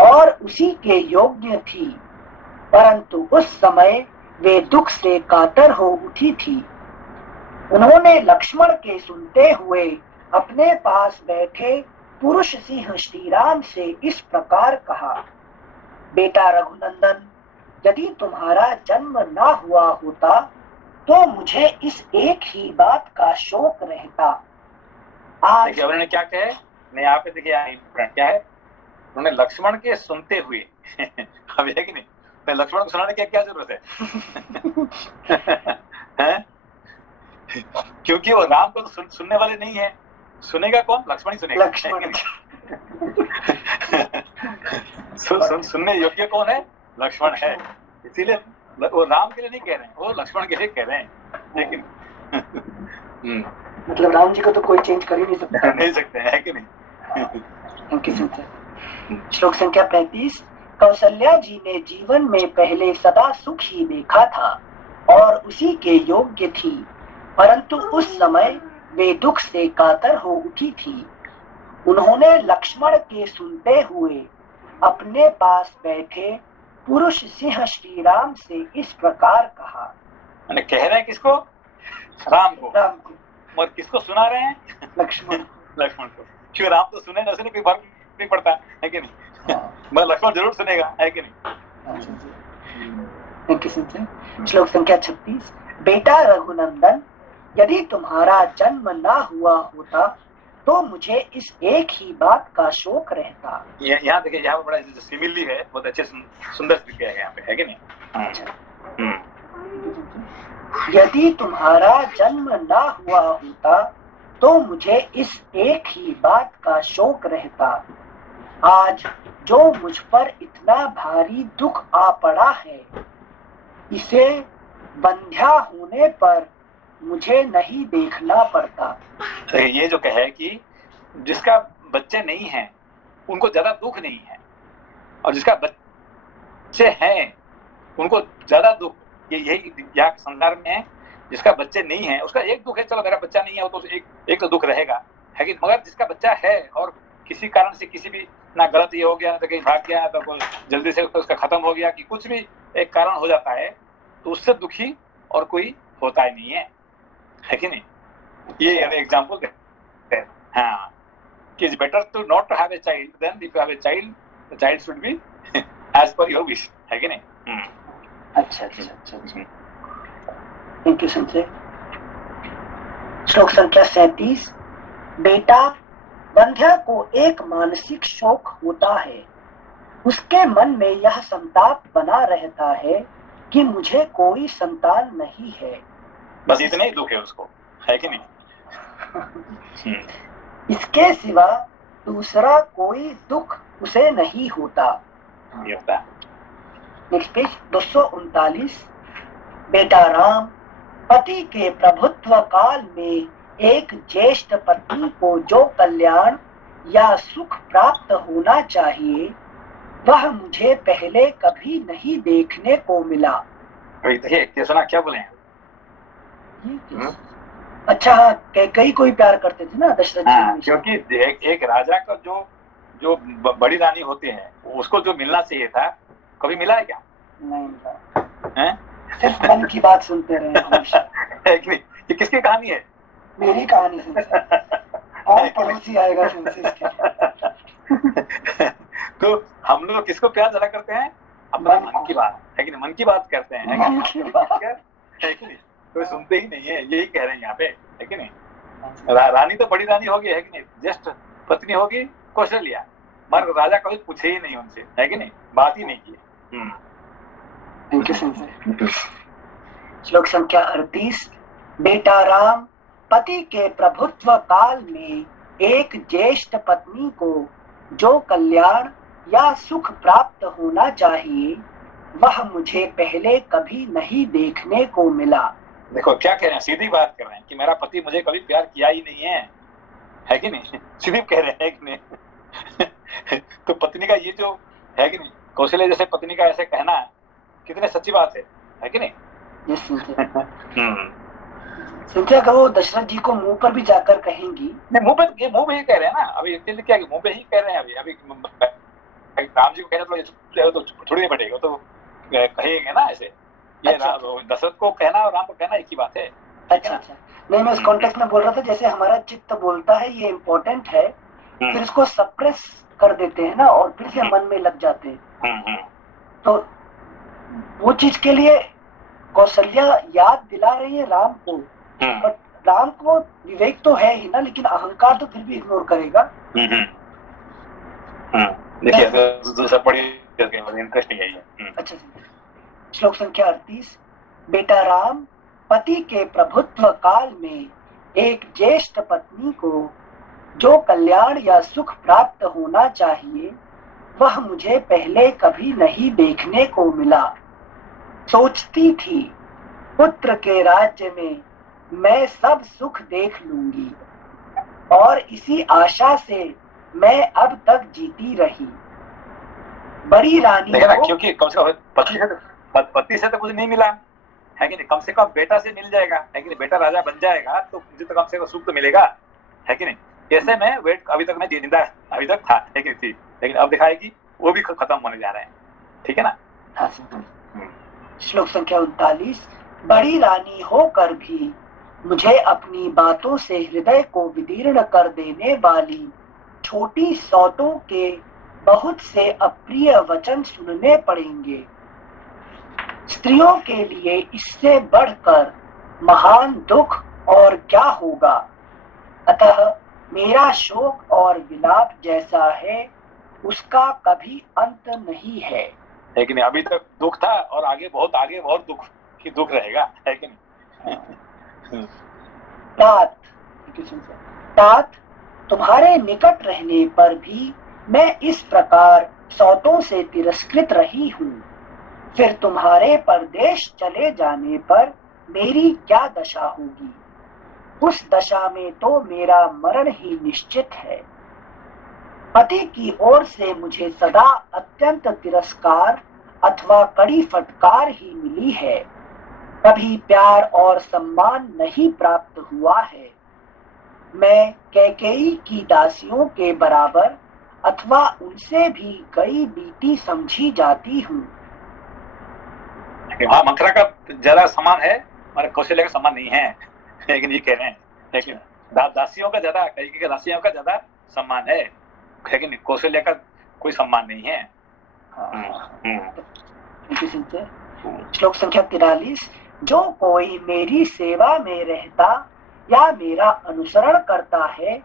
और उसी के योग्य थी, परंतु उस समय वे दुख से कातर हो उठी थी। उन्होंने लक्ष्मण के सुनते हुए अपने पास बैठे पुरुष सिंह श्री राम से इस प्रकार कहा, बेटा रघुनंदन, यदि तुम्हारा जन्म ना हुआ होता तो मुझे इस एक ही बात का शोक रहता। आज उन्होंने क्या कहे, नहीं यहाँ पे देखिए क्या है, उन्होंने लक्ष्मण के सुनते हुए अब है कि नहीं, मैं लक्ष्मण को सुनाने की क्या जरूरत है? क्योंकि वो राम को तो सुनने वाले नहीं है, सुनेगा कौन? लक्ष्मण ही सुनेगा। सुनने योग्य कौन है? लक्ष्मण है। इसीलिए वो राम के लिए नहीं कह रहे हैं, वो लक्ष्मण के लिए कह रहे हैं। लेकिन मतलब राम जी को तो कोई चेंज कर ही नहीं सकता। नहीं सकते हैं कि नहीं। श्लोक संख्या 35। कौशल्या जी ने जीवन में पहले सदा सुख ही देखा था और उसी के योग्य थी, परंतु उस समय वे दुख से कातर हो उठी थी। उन्होंने लक्ष्मण के सुनते हुए अपने पास बैठे पुरुष सिंह श्री राम से इस प्रकार कहा। कह रहे हैं किसको? राम को। और किसको सुना रहे हैं? लक्ष्मण को। क्यों? राम तो सुने ना सुने कोई फर्क नहीं पड़ता है कि नहीं। मैं लक्ष्मण जरूर सुनेगा, है कि नहीं। Thank you Sanjay. श्लोक संख्या 36। बेटा रघुनंदन, यदि तुम्हारा जन्म ना हुआ होता तो मुझे इस एक ही बात का शोक रहता। यहाँ देखिए, यहाँ पर बड़ा सिमिली है, बहुत अच्छे सुंदर से किया है यहाँ पे, है कि नहीं? यदि तुम्हारा जन्म ना हुआ होता तो मुझे इस एक ही बात का शोक रहता। आज जो मुझ पर इतना भारी दुख आ पड़ा है, इसे बंध्या होने पर मुझे नहीं देखना पड़ता। ये जो कहे कि जिसका बच्चे नहीं हैं उनको ज्यादा दुख नहीं है, और जिसका बच्चे हैं उनको ज्यादा दुख, ये यही यहाँ संसार में है। जिसका बच्चे नहीं है उसका एक दुख है, चलो मेरा बच्चा नहीं है, वो तो एक तो दुख रहेगा, है कि? मगर जिसका बच्चा है और किसी कारण से किसी भी ना गलत ये हो गया, ना तो कहीं भाग गया, तो कोई जल्दी से उसका खत्म हो गया, कि कुछ भी एक कारण हो जाता है, तो उससे दुखी और कोई होता ही नहीं है कि नहीं? ये एग्जाम्पल देते हैं। हाँ, कि it's better to not to have a child then if you have a child, the child should be as per your wish, है कि नहीं? अच्छा। Thank you Sanjay. श्लोक संख्या 37। बेटा, बंध्या को एक मानसिक शोक होता है, उसके मन में यह संताप बना रहता है कि मुझे कोई संतान नहीं है। बस इतना ही दुख है उसको, है कि नहीं? इसके सिवा दूसरा कोई दुख उसे नहीं होता। ये होता है। Next page 239। बेटा राम, पति के प्रभुत्व काल में एक ज्येष्ठ पत्नी को जो कल्याण या सुख प्राप्त होना चाहिए, वह मुझे पहले कभी नहीं देखने को मिला। देखिए सुना क्या बोले हैं? अच्छा हाँ, कई कोई प्यार करते थे ना दशरथ जी। क्योंकि एक राजा का जो बड़ी रानी होती है उसको जो मिलना चाहिए था, कभी मिला है क्या? नहीं मिला। सिर्फ मन की बात सुनते रहे हमेशा। ये किसकी कहानी है? मेरी कहानी सुनते। और पड़ोसी आएगा सुनते इसके। तो हम लोग किसको प्यार ज्यादा करते हैं? अपना मन की बात, है कि नहीं? मन की बात करते हैं, है कि नहीं? कोई सुनते ही नहीं है, यही कह रहे हैं यहाँ पे, है कि नहीं? रानी तो बड़ी रानी होगी, है कि नहीं? ज्येष्ठ पत्नी होगी कौशल्या, मगर राजा कभी पूछे ही नहीं उनसे, है कि नहीं? बात ही नहीं की। Thank you Sanjay. श्लोक संख्या 38। बेटा राम, पति के प्रभुत्व काल में एक ज्येष्ठ पत्नी को जो कल्याण या सुख प्राप्त होना चाहिए, वह मुझे पहले कभी नहीं देखने को मिला। देखो क्या कह रहे हैं, सीधी बात कर रहे हैं कि मेरा पति मुझे कभी प्यार किया ही नहीं है कि नहीं? सीधी कह रहे हैं कि नहीं? तो पत्नी का ये जो है कि नहीं, कौशल्या जैसे पत्नी का ऐसे कहना कितने सच्ची बात है कि नहीं? संजय का वो दशरथ जी को मुंह पर भी जाकर कहेंगी। नहीं, मुंह पे ही कह रहे हैं ना, अभी क्या मुंह पे ही कह रहे हैं। अभी राम जी को कहना तो थोड़ी नहीं बैठेगा, तो कहेंगे ना ऐसे। ये दशरथ को कहना और राम को कहना एक ही बात है। अच्छा। नहीं, मैं उस कॉन्टेक्स्ट में बोल रहा था, जैसे हमारा चित्त बोलता है ये इम्पोर्टेंट है, फिर उसको सप्रेस कर देते हैं ना, और फिर से मन में लग जाते हैं। तो वो चीज के लिए कौशल्या याद दिला रही है राम को, और राम को विवेक तो है ही ना, लेकिन अहंकार तो फिर भी इग्नोर करेगा। देखिए इंटरेस्टिंग है ये। अच्छा। श्लोक संख्या 38। बेटा राम, पति के प्रभुत्व काल में एक ज्येष्ठ पत्नी को जो कल्याण या सुख प्राप्त होना चाहिए, वह मुझे पहले कभी नहीं देखने को मिला। सोचती थी पुत्र के राज्य में मैं सब सुख देख लूंगी, और इसी आशा से मैं अब तक जीती रही। बड़ी रानी को, क्योंकि कम से कम पति से तो कुछ नहीं मिला, है कि नहीं? कम से कम बेटा से मिल जाएगा, है कि नहीं? बेटा राजा बन जाएगा तो मुझे तो कम से कम सुख तो मिलेगा, है कि नहीं? ऐसे में वेट अभी तक मैं जिंदा अभी तक था, है कि नहीं? थी, लेकिन अब दिखाई कि वो भी खत्म होने जा रहे हैं, ठीक है ना? श्लोक संख्या 39। बड़ी रानी होकर भी मुझे अपनी बातों से हृदय को विदीर्ण कर देने वाली छोटी सौतों के बहुत से अप्रिय वचन सुनने पड़ेंगे। स्त्रियों के लिए इससे बढ़कर महान दुख और क्या होगा। अतः मेरा शोक और विलाप जैसा है उसका कभी अंत नहीं है। लेकिन अभी तक दुख था और आगे बहुत दुख रहेगा, है कि नहीं? तात, तुम्हारे निकट रहने पर भी मैं इस प्रकार सौतों से तिरस्कृत रही हूँ, फिर तुम्हारे परदेश चले जाने पर मेरी क्या दशा होगी। उस दशा में तो मेरा मरण ही निश्चित है। पति की ओर से मुझे सदा अत्यंत तिरस्कार अथवा कड़ी फटकार ही मिली है, कभी प्यार और सम्मान नहीं प्राप्त हुआ है। मैं कैकेयी की दासियों के बराबर अथवा उनसे भी गई बीती समझी जाती हूँ। हाँ, मथुरा का ज्यादा सम्मान है और कौशल्या का सम्मान नहीं है, लेकिन ये कह रहे हैं, लेकिन दासियों का ज्यादा, कैकेयी के दासियों का ज्यादा सम्मान है, लेकिन कौशल्या का कोई सम्मान नहीं है। श्लोक संख्या 43। जो कोई मेरी सेवा में रहता या मेरा अनुसरण करता है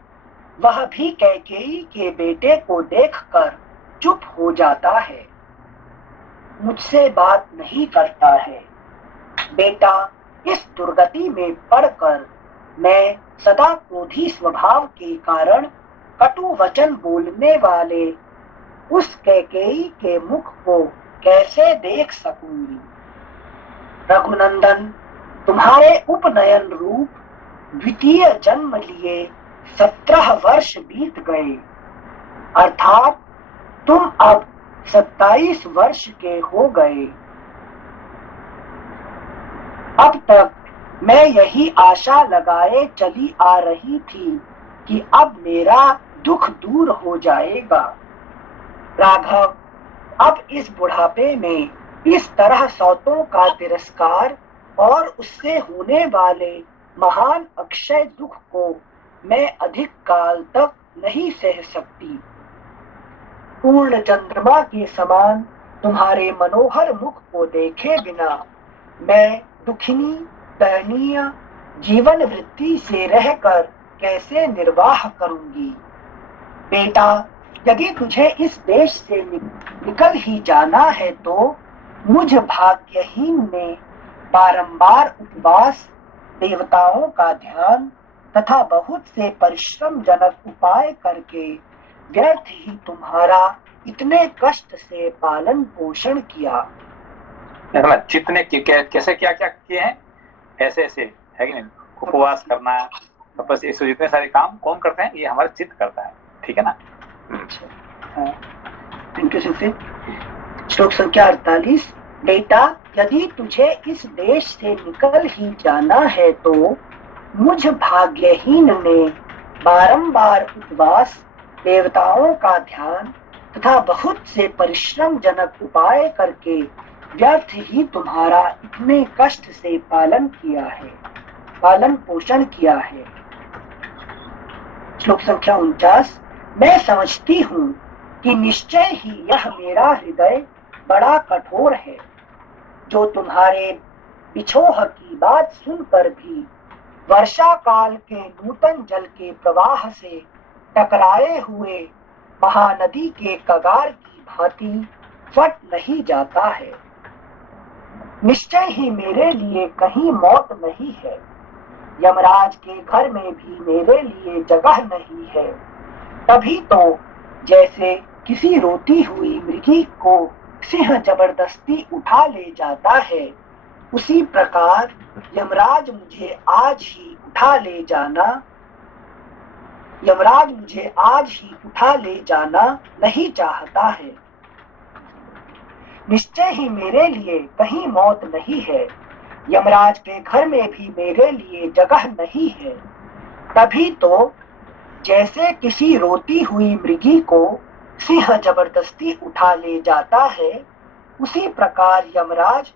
वह भी कैकेयी के बेटे को देखकर चुप हो जाता है, मुझसे बात नहीं करता है। बेटा, इस दुर्गति में पड़कर मैं सदा क्रोधी स्वभाव के कारण कटु वचन बोलने वाले उस कैकेयी के मुख को कैसे देख सकूंगी। रघुनंदन, तुम्हारे उपनयन रूप द्वितीय जन्म लिए 17 वर्ष बीत गए, अर्थात तुम अब 27 वर्ष के हो गए। अब तक मैं यही आशा लगाए चली आ रही थी कि अब मेरा दुख दूर हो जाएगा। राघव, अब इस बुढ़ापे में इस तरह सौतों का तिरस्कार और उससे होने वाले महान अक्षय दुख को मैं अधिक काल तक नहीं सह सकती। पूर्ण चंद्रमा के समान तुम्हारे मनोहर मुख को देखे बिना मैं दुखिनी दयनीय जीवन वृत्ति से रहकर कैसे निर्वाह करूंगी। बेटा, यदि तुझे इस देश से निकल ही जाना है तो मुझ भाग्यहीन ने बारंबार उपवास, देवताओं का ध्यान तथा बहुत से परिश्रम जनक उपाय करके व्यर्थ ही तुम्हारा इतने कष्ट से पालन पोषण किया। चित्त ने कैसे क्या क्या किए हैं, ऐसे है कि नहीं। उपवास करना, तपस्या, ऐसे जितने सारे काम कौन करते हैं, ये हमारा चित्त करता है, ठीक है ना। श्लोक संख्या 48। बेटा, यदि तुझे इस देश से निकल ही जाना है तो मुझ भाग्यहीन ने बारंबार उपवास, देवताओं का ध्यान तथा बहुत से परिश्रम जनक उपाय करके व्यर्थ ही तुम्हारा इतने कष्ट से पालन पोषण किया है। श्लोक संख्या 49। मैं समझती हूँ कि निश्चय ही यह मेरा हृदय बड़ा कठोर है, जो तुम्हारे बिछोह की बात सुनकर भी वर्षा काल के नूतन जल के प्रवाह से टकराए हुए महानदी के कगार की भांति फट नहीं जाता है। निश्चय ही मेरे लिए कहीं मौत नहीं है, यमराज के घर में भी मेरे लिए जगह नहीं है। तभी तो जैसे किसी रोती हुई मृगी को सिंह जबरदस्ती उठा ले जाता है, उसी प्रकार यमराज मुझे आज ही उठा ले जाना नहीं चाहता है। निश्चय ही मेरे लिए कहीं मौत नहीं है, यमराज के घर में भी मेरे लिए जगह नहीं है। तभी तो जैसे किसी रोती हुई मृगी को सिंह जबरदस्ती उठा ले जाता है, उसी प्रकार यमराज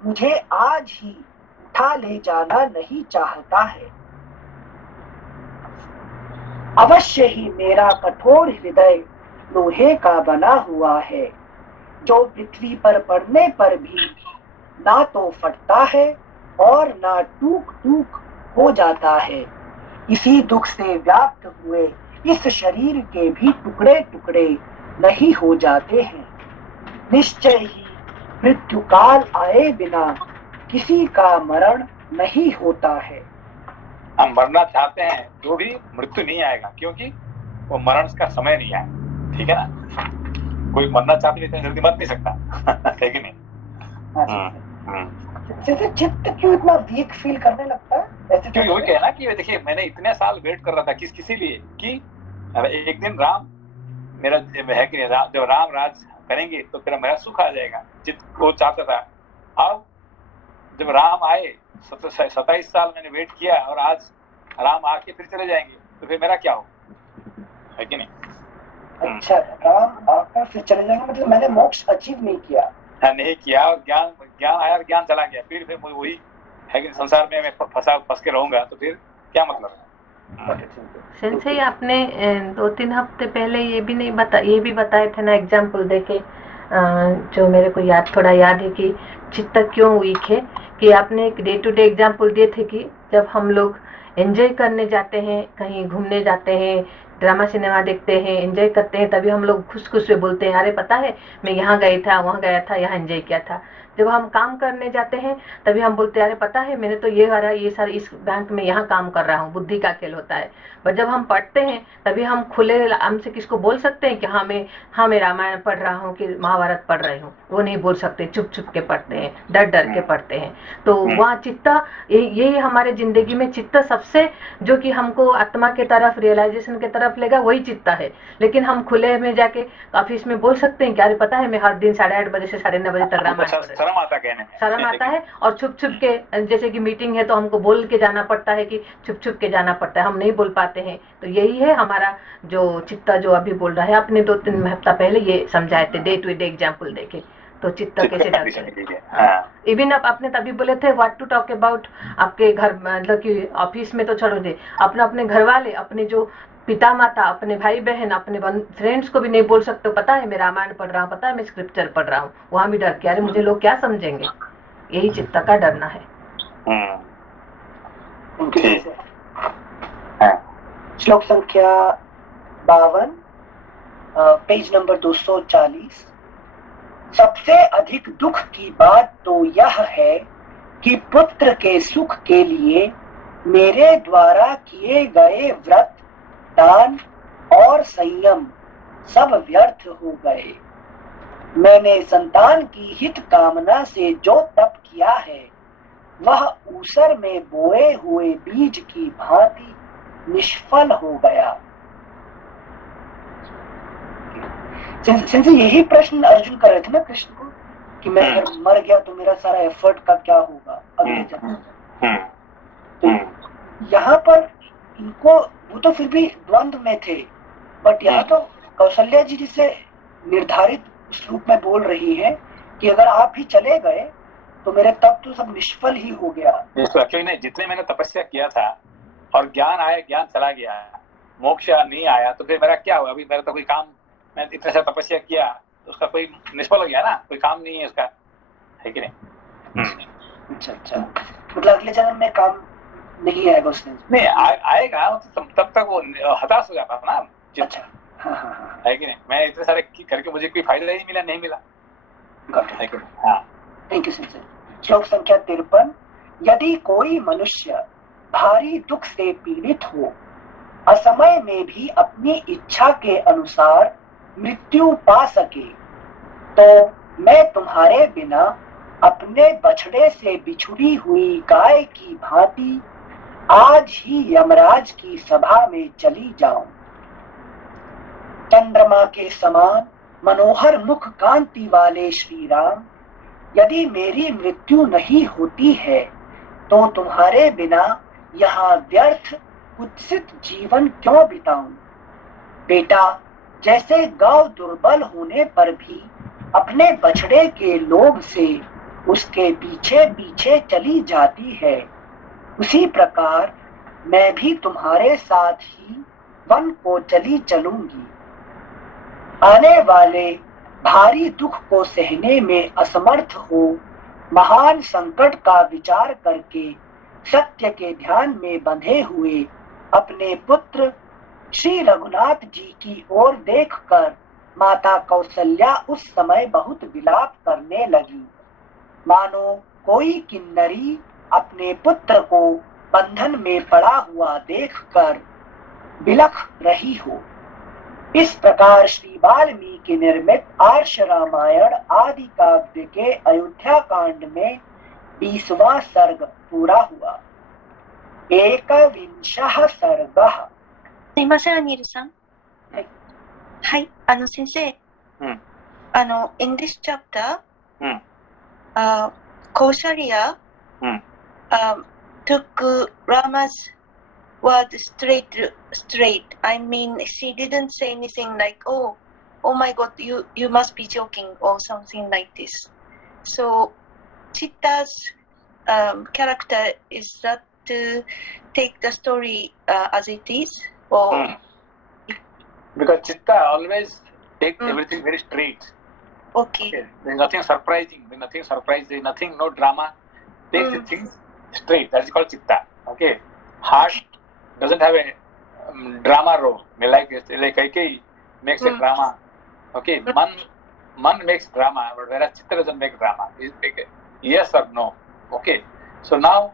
मुझे आज ही उठा ले जाना नहीं चाहता है। अवश्य ही मेरा कठोर हृदय लोहे का बना हुआ है, जो पृथ्वी पर पड़ने पर भी ना तो फटता है और ना टूक टूक हो जाता है। इसी दुख से व्याप्त हुए इस शरीर के भी टुकड़े टुकड़े नहीं हो जाते हैं। निश्चय ही मृत्यु काल आए बिना किसी का मरण नहीं होता है। हम मरना चाहते हैं तो भी मृत्यु नहीं आएगा, क्योंकि वो मरण का समय नहीं आया। ठीक है ना, कोई मरना चाहते इतनी जल्दी मर नहीं सकता है कि नहीं। जैसे चित्त क्यों इतना वीक फील करने लगता है ऐसे? क्योंकि वही कहना कि देखिए मैंने इतने साल वेट कर रहा था किसी लिए कि एक दिन राम मेरा है कि जब राम राज करेंगे तो फिर मेरा सुख आ जाएगा, चित्त को चाहता था। अब जब राम आए 27 साल मैंने वेट किया और आज राम आके फिर चले जाएंगे तो फिर मेरा क्या हो, है कि नहीं। अच्छा, राम आकर फिर चले जाएंगे मतलब मैंने मोक्ष अचीव नहीं किया। हाँ, नहीं किया, और ज्ञान आया और ज्ञान चला गया, फिर वही है कि संसार में मैं फंस के रहूंगा तो फिर क्या मतलब है। सेंसेई आपने 2-3 हफ्ते पहले ये भी बताए थे ना एग्जाम्पल देके, जो मेरे को थोड़ा याद है कि चित्त क्यों वीक है, कि आपने एक डे टू डे एग्जाम्पल दिए थे कि जब हम लोग एंजॉय करने जाते हैं, कहीं घूमने जाते हैं, ड्रामा सिनेमा देखते हैं, एंजॉय करते हैं, तभी हम लोग खुश खुश में बोलते हैं अरे पता है मैं यहाँ गया था, वहाँ गया था, यहाँ एंजॉय किया था। जब हम काम करने जाते हैं तभी हम बोलते हैं अरे पता है मैंने तो ये सारे इस बैंक में यहाँ काम कर रहा हूँ। बुद्धि का खेल होता है। पर जब हम पढ़ते हैं तभी हम खुले आम से किसको बोल सकते हैं कि हाँ मैं रामायण पढ़ रहा हूँ कि महाभारत पढ़ रही हूँ, वो नहीं बोल सकते, चुप चुप के पढ़ते हैं, डर डर के पढ़ते हैं। तो वहाँ चित्ता, यही हमारे जिंदगी में चित्ता सबसे जो कि हमको आत्मा के तरफ, रियलाइजेशन के तरफ लेगा, वही चित्ता है। लेकिन हम खुले में जाके ऑफिस में बोल सकते हैं कि अरे पता है मैं हर दिन 8:30 बजे से 9:30 बजे तक रामायण पढ़ रही हूँ। शर्म आता कहने में, शर्म आता है, और छुप छुप के, जैसे कि मीटिंग है तो हमको बोल के जाना पड़ता है कि छुप छुप के जाना पड़ता है, हम नहीं बोल पाते हैं। तो यही है हमारा जो चित्ता जो अभी बोल रहा है। आपने 2-3 हफ्ता पहले ये समझाए थे डे टू डे एग्जाम्पल देके, तो चित्ता कैसे डरते हैं। इवन आपने तभी बोले थे व्हाट टू टॉक अबाउट आपके घर, मतलब कि ऑफिस में तो छोड़ो दे, अपने घर वाले, अपने जो पिता माता, अपने भाई बहन, अपने फ्रेंड्स को भी नहीं बोल सकते पता है मैं रामायण पढ़ रहा हूँ, पता है मैं स्क्रिप्चर पढ़ रहा हूँ, वहां भी डर के अरे मुझे लोग क्या समझेंगे। यही चित्ता का डरना है। श्लोक संख्या 52, पेज नंबर 240। सबसे अधिक दुख की बात तो यह है कि पुत्र के सुख के लिए मेरे द्वारा किए गए व्रत, दान और संयम सब व्यर्थ हो गए। मैंने संतान की हित कामना से जो तप किया है वह ऊसर में बोए हुए बीज की भांति निष्फल हो गया। यही प्रश्न अर्जुन कर रहे थे ना कृष्ण को कि मैं अगर मर गया तो मेरा सारा एफर्ट का क्या होगा अगले जन्म में। तो यहाँ पर इनको, वो तो फिर भी द्वंद्व में थे, बट यहाँ तो कौशल्या जी जिसे निर्धारित उस रूप में बोल रही है कि अगर आप ही चले गए तो मेरे तप तो सब निष्फल ही हो गया। एक्चुअली नहीं, जितने मैंने तपस्या किया था और ज्ञान आया, ज्ञान चला गया, मोक्ष नहीं आया, तो फिर मेरा क्या हुआ। अभी मेरा तो कोई काम, मैं इतने से तपस्या किया तो उसका कोई निष्फल हो गया ना, कोई काम नहीं है उसका, है कि नहीं। अच्छा, मतलब अगले जन्म में काम नहीं आएगा उसमें? नहीं आएगा, तब तक वो हताश हो जाता ना। अच्छा, हाँ। है कि नहीं। मैं इतने सारे करके मुझे कोई फायदा ही मिला, नहीं मिला। Thank you sir. श्लोक संख्या 53। यदि कोई मनुष्य भारी दुख से पीड़ित हो, असमय में भी अपनी इच्छा के अनुसार मृत्यु पा सके, तो मैं तुम्हारे बिना अपने बछड़े से बिछुड़ी हुई गाय की भांति आज ही यमराज की सभा में चली जाऊं। चंद्रमा के समान मनोहर मुख कांति वाले श्री राम, यदि मेरी मृत्यु नहीं होती है तो तुम्हारे बिना यहाँ व्यर्थ कुत्सित जीवन क्यों बिताऊं। बेटा, जैसे गौ दुर्बल होने पर भी अपने बछड़े के लोभ से उसके पीछे पीछे चली जाती है, उसी प्रकार मैं भी तुम्हारे साथ ही वन को चली चलूंगी। आने वाले भारी दुख को सहने में असमर्थ हो महान संकट का विचार करके सत्य के ध्यान में बंधे हुए अपने पुत्र श्री रघुनाथ जी की ओर देखकर माता कौशल्या उस समय बहुत विलाप करने लगी, मानो कोई किन्नरी अपने पुत्र को बंधन में पड़ा हुआ देखकर बिलख रही हो। इस प्रकार श्री वाल्मीकि निर्मित आर्ष रामायण आदि काव्य के अयोध्या कांड में 20वां सर्ग पूरा हुआ। 21सर्गः। すいません、アニールさん。はい。はい、先生。うん。in this chapter, うん。 Kaushalya うん。 took Rama's word straight. I mean, she didn't say anything like, oh my God, you must be joking or something like this. So, Chitta's character is that to take the story as it is, or Because Chitta always takes everything very straight. okay. There's nothing surprising. There's nothing, no drama. Takes the things straight. That's called Chitta. Okay. Heart doesn't have a drama role. Like Kaikeyi makes a drama. Okay. Man makes drama, but whereas Chitta doesn't make drama. It's like a yes or no. Okay. So now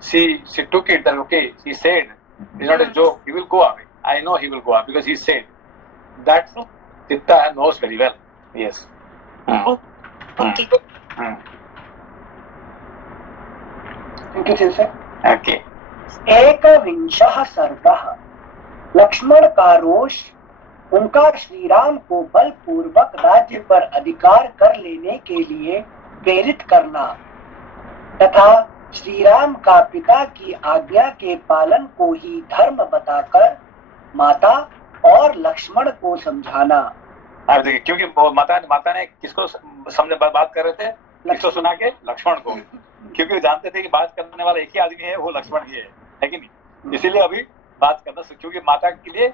she took it that okay. He said it's not a joke. He will go away. I know he will go away because he said that. Chitta knows very well. Yes. Okay. Thank you, sensei. Okay. 21 सर्गः। लक्ष्मण का रोष उनका श्रीराम को बलपूर्वक राज्य पर अधिकार कर लेने के लिए प्रेरित करना तथा श्रीराम का पिता की आज्ञा के पालन को ही धर्म बताकर माता और लक्ष्मण को समझाना। अब देखिए, क्योंकि माता ने किसको समझ बात कर रहे थे, किसको सुना के? लक्ष्मण को, क्योंकि जानते थे कि बात करने वाला एक ही आदमी है, वो लक्ष्मण ही है कि नहीं? इसीलिए अभी बात करना, क्योंकि माता के लिए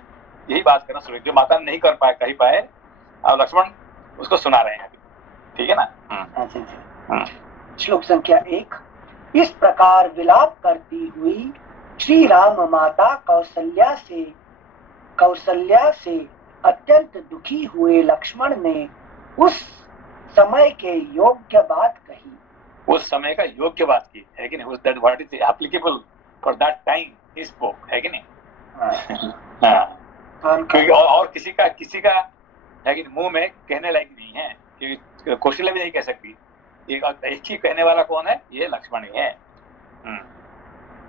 यही बात करना शुरू, जो माता नहीं कर पाए और लक्ष्मण उसको सुना रहे हैं अभी, ठीक है ना? श्लोक संख्या 1। इस प्रकार विलाप करती हुई श्री राम माता कौशल्या से अत्यंत दुखी हुए लक्ष्मण ने उस समय के योग्य बात कही। उस समय का योग्य बात की है कि नहीं? That what is applicable for that time he spoke, है कि नहीं? क्योंकि और किसी का है कि मुंह में कहने लायक नहीं है, क्योंकि कौशल्या भी नहीं कह सकती। एक ही कहने वाला कौन है? ये लक्ष्मण ही है।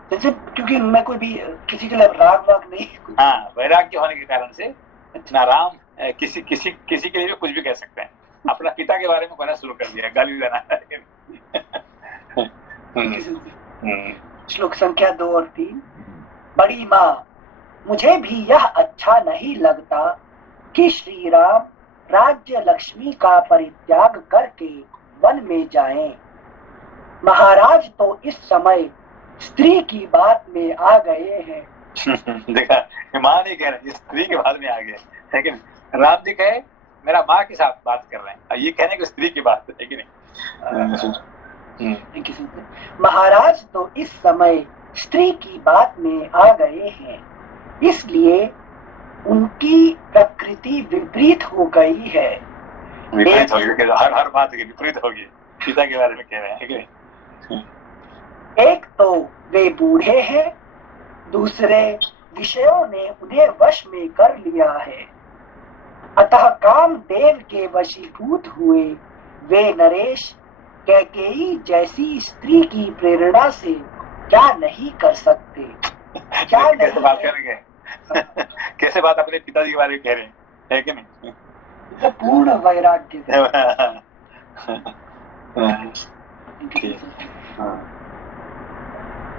जैसे क्योंकि उनमें कोई भी किसी के लिए राग नहीं। हाँ, वैराग्य होने के कारण से ना राम किसी के लिए भी कुछ भी कह सकते हैं। अपना पिता के बारे में कहना शुरू कर दिया, गाली देना। श्लोक संख्या 2 और 3। बड़ी माँ, मुझे भी यह अच्छा नहीं लगता कि श्री राम राज्य लक्ष्मी का परित्याग करके वन में जाएं। महाराज तो इस समय स्त्री की बात में आ गए हैं। देखा, माँ नहीं कह रहे, स्त्री के बात में आ गए, लेकिन राम जी कहे मेरा माँ के साथ बात कर रहे हैं, ये कहने की स्त्री की बात है कि नहीं? महाराज तो इस समय स्त्री की बात में आ गए हैं, इसलिए उनकी प्रकृति विपरीत हो गई है। विपरीत होगी, हर बात की विपरीत होगी। पिता के बारे में कह रहे हैं कि नहीं? एक तो वे बूढ़े हैं, दूसरे विषयों ने उन्हें वश में कर लिया है, अतः कामदेव के वशीभूत हुए वे नरेश कैकेयी जैसी स्त्री की प्रेरणा से क्या नहीं कर सकते। क्या कैसे बात करेंगे? कैसे बात अपने पिताजी के बारे में कह रहे हैं, है कि नहीं? पूर्ण वैराग्य।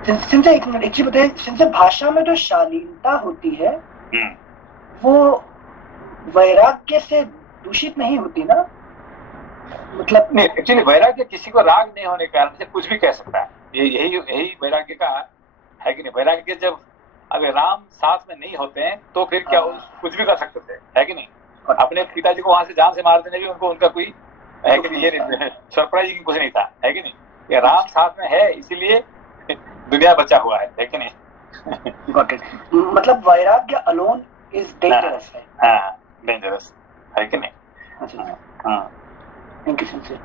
सिंसे एक मिनट, एक चीज बताइए, सिंसे भाषा में जो शालीनता होती है वो वैराग्य से दूषित नहीं होती ना? मतलब नहीं, एक्चुअली वैराग्य किसी को राग नहीं होने के कारण से कुछ भी कह सकता है। यही वैराग्य का है कि नहीं? वैराग्य जब अगर राम साथ में नहीं होते हैं तो फिर क्या कुछ भी कर सकते थे, है कि नहीं? अपने पिताजी को वहां से जान से मार देने भी उनका कोई है कि नहीं, ये सरप्राइजिंग कुछ नहीं था, है कि नहीं? ये राम साथ में है इसीलिए दुनिया बचा हुआ है कि नहीं? Got it. मतलब वैराग्य अलोन इज डेंजरस है। हाँ, डेंजरस है कि नहीं? अच्छा, हाँ, थैंक यू सर।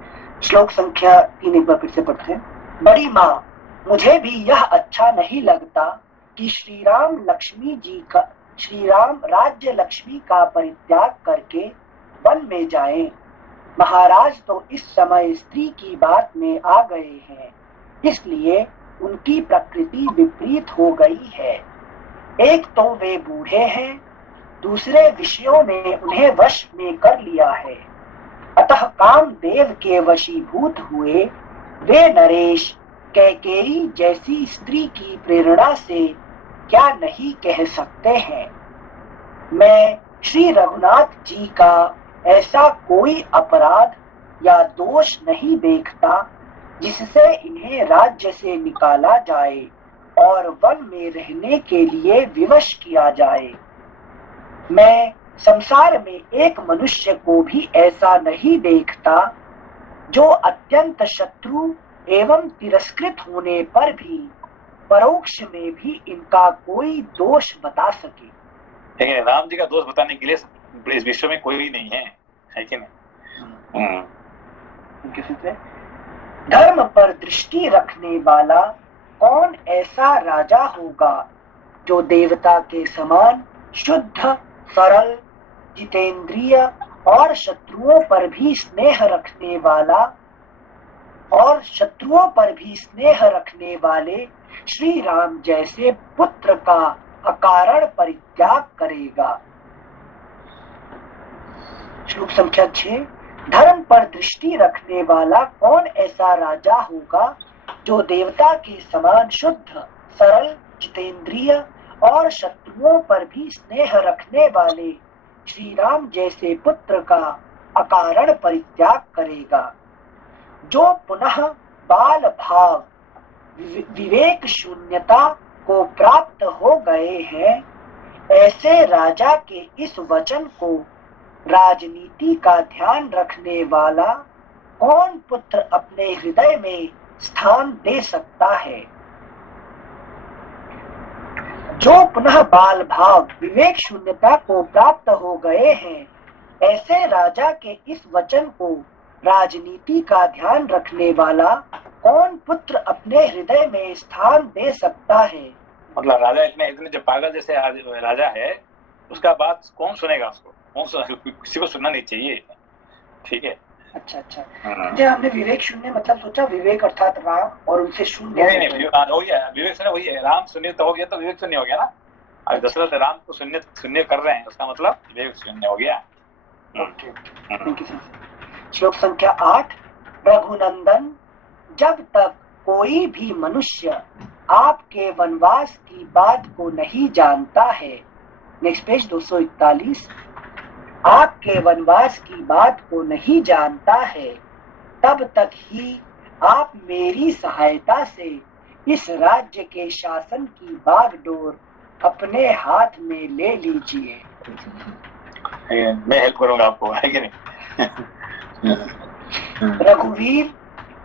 श्लोक संख्या 3 एक बार फिर से पढ़ते हैं। बड़ी माँ, मुझे भी यह अच्छा नहीं लगता कि श्री राम राज्य लक्ष्मी का परित्याग करके वन में जाएं। महाराज तो इस समय स्त्री की बात में आ गए हैं, इसलिए उनकी प्रकृति विपरीत हो गई है। एक तो वे बूढ़े हैं, दूसरे विषयों ने उन्हें वश में कर लिया है। अतः कामदेव के वशीभूत हुए वे नरेश कैकेयी जैसी स्त्री की प्रेरणा से क्या नहीं कह सकते हैं। मैं श्री रघुनाथ जी का ऐसा कोई अपराध या दोष नहीं देखता जिससे इन्हें राज्य से निकाला जाए और वन में रहने के लिए विवश किया जाए। मैं संसार में एक मनुष्य को भी ऐसा नहीं देखता जो अत्यंत शत्रु एवं तिरस्कृत होने पर भी परोक्ष में भी इनका कोई दोष बता सके। लेकिन राम जी का दोष बताने के लिए इस विश्व में कोई नहीं है कि नहीं? धर्म पर दृष्टि रखने वाला कौन ऐसा राजा होगा जो देवता के समान शुद्ध, सरल, जितेंद्रिय और शत्रुओं पर भी स्नेह रखने वाले श्री राम जैसे पुत्र का अकारण परित्याग करेगा। श्लोक संख्या 6। धर्म पर दृष्टि रखने वाला कौन ऐसा राजा होगा जो देवता के समान शुद्ध, सरल, जितेंद्रिय और शत्रुओं पर भी स्नेह रखने वाले श्री राम जैसे पुत्र का अकारण परित्याग करेगा। जो पुनः बाल भाव, विवेक शून्यता को प्राप्त हो गए हैं, ऐसे राजा के इस वचन को राजनीति का ध्यान रखने वाला कौन पुत्र अपने हृदय में स्थान दे सकता है। जो पुनः बाल भाव, विवेक शून्यता को प्राप्त हो गए हैं, ऐसे राजा के इस वचन को राजनीति का ध्यान रखने वाला कौन पुत्र अपने हृदय में स्थान दे सकता है। मतलब राजा इतने जो पागल जैसे राजा है, उसका बात कौन सुनेगा? उसको किसी को सुनना नहीं चाहिए। ठीक है। अच्छा। हमने विवेक शून्य मतलब सोचा विवेक अर्थात राम और उनसे शून्य। नहीं, वही है विवेक शून्य, वही है। राम शून्य तो हो गया तो विवेक शून्य हो गया ना। अगर दशरथ राम को शून्य कर रहे हैं, उसका मतलब विवेक शून्य हो गया। श्लोक संख्या 8। रघुनंदन, जब तक कोई भी मनुष्य आपके वनवास की बात को नहीं जानता है, नेक्स्ट पेज 241, आपके वनवास की बात को नहीं जानता है, तब तक ही आप मेरी सहायता से इस राज्य के शासन की बागडोर अपने हाथ में ले लीजिए। मैं हेल्प करूंगा आपको, है कि नहीं? रघुवीर,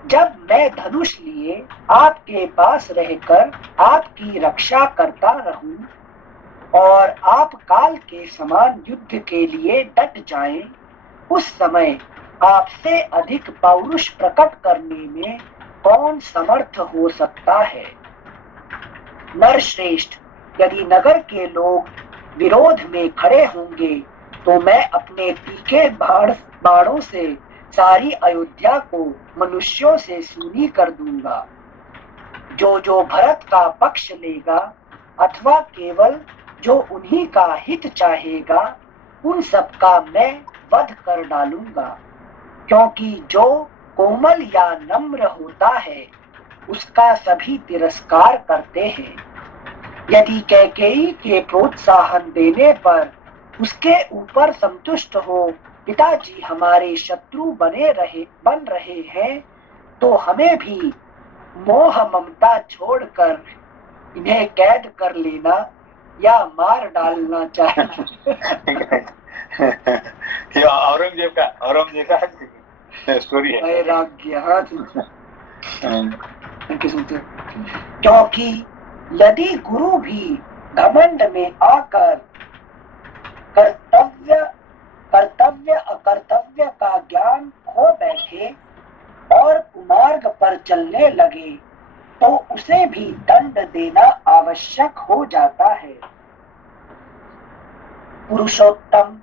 जब मैं धनुष लिए आपके पास रहकर आपकी रक्षा करता रहूं और आप काल के समान युद्ध के लिए डट जाएं, उस समय आपसे अधिक पौरुष प्रकट करने में कौन समर्थ हो सकता है। नरश्रेष्ठ, यदि नगर के लोग विरोध में खड़े होंगे तो मैं अपने तीखे बाणों से सारी अयोध्या को मनुष्यों से सूनी कर दूंगा। जो भरत का पक्ष लेगा अथवा केवल जो उन्हीं का हित चाहेगा, उन सब का मैं वध कर डालूंगा, क्योंकि जो कोमल या नम्र होता है उसका सभी तिरस्कार करते हैं। यदि कैकेयी के प्रोत्साहन देने पर उसके ऊपर संतुष्ट हो पिताजी हमारे शत्रु बन रहे हैं, तो हमें भी मोह ममता छोड़कर इन्हें कैद कर लेना या मार डालना चाहिए। औरंगजेब का स्टोरी है। वैराग्य, क्योंकि यदि गुरु भी घमंड में आकर कर्तव्य अकर्तव्य का ज्ञान खो बैठे और कुमार्ग पर चलने लगे तो उसे भी दंड देना आवश्यक हो जाता है। पुरुषोत्तम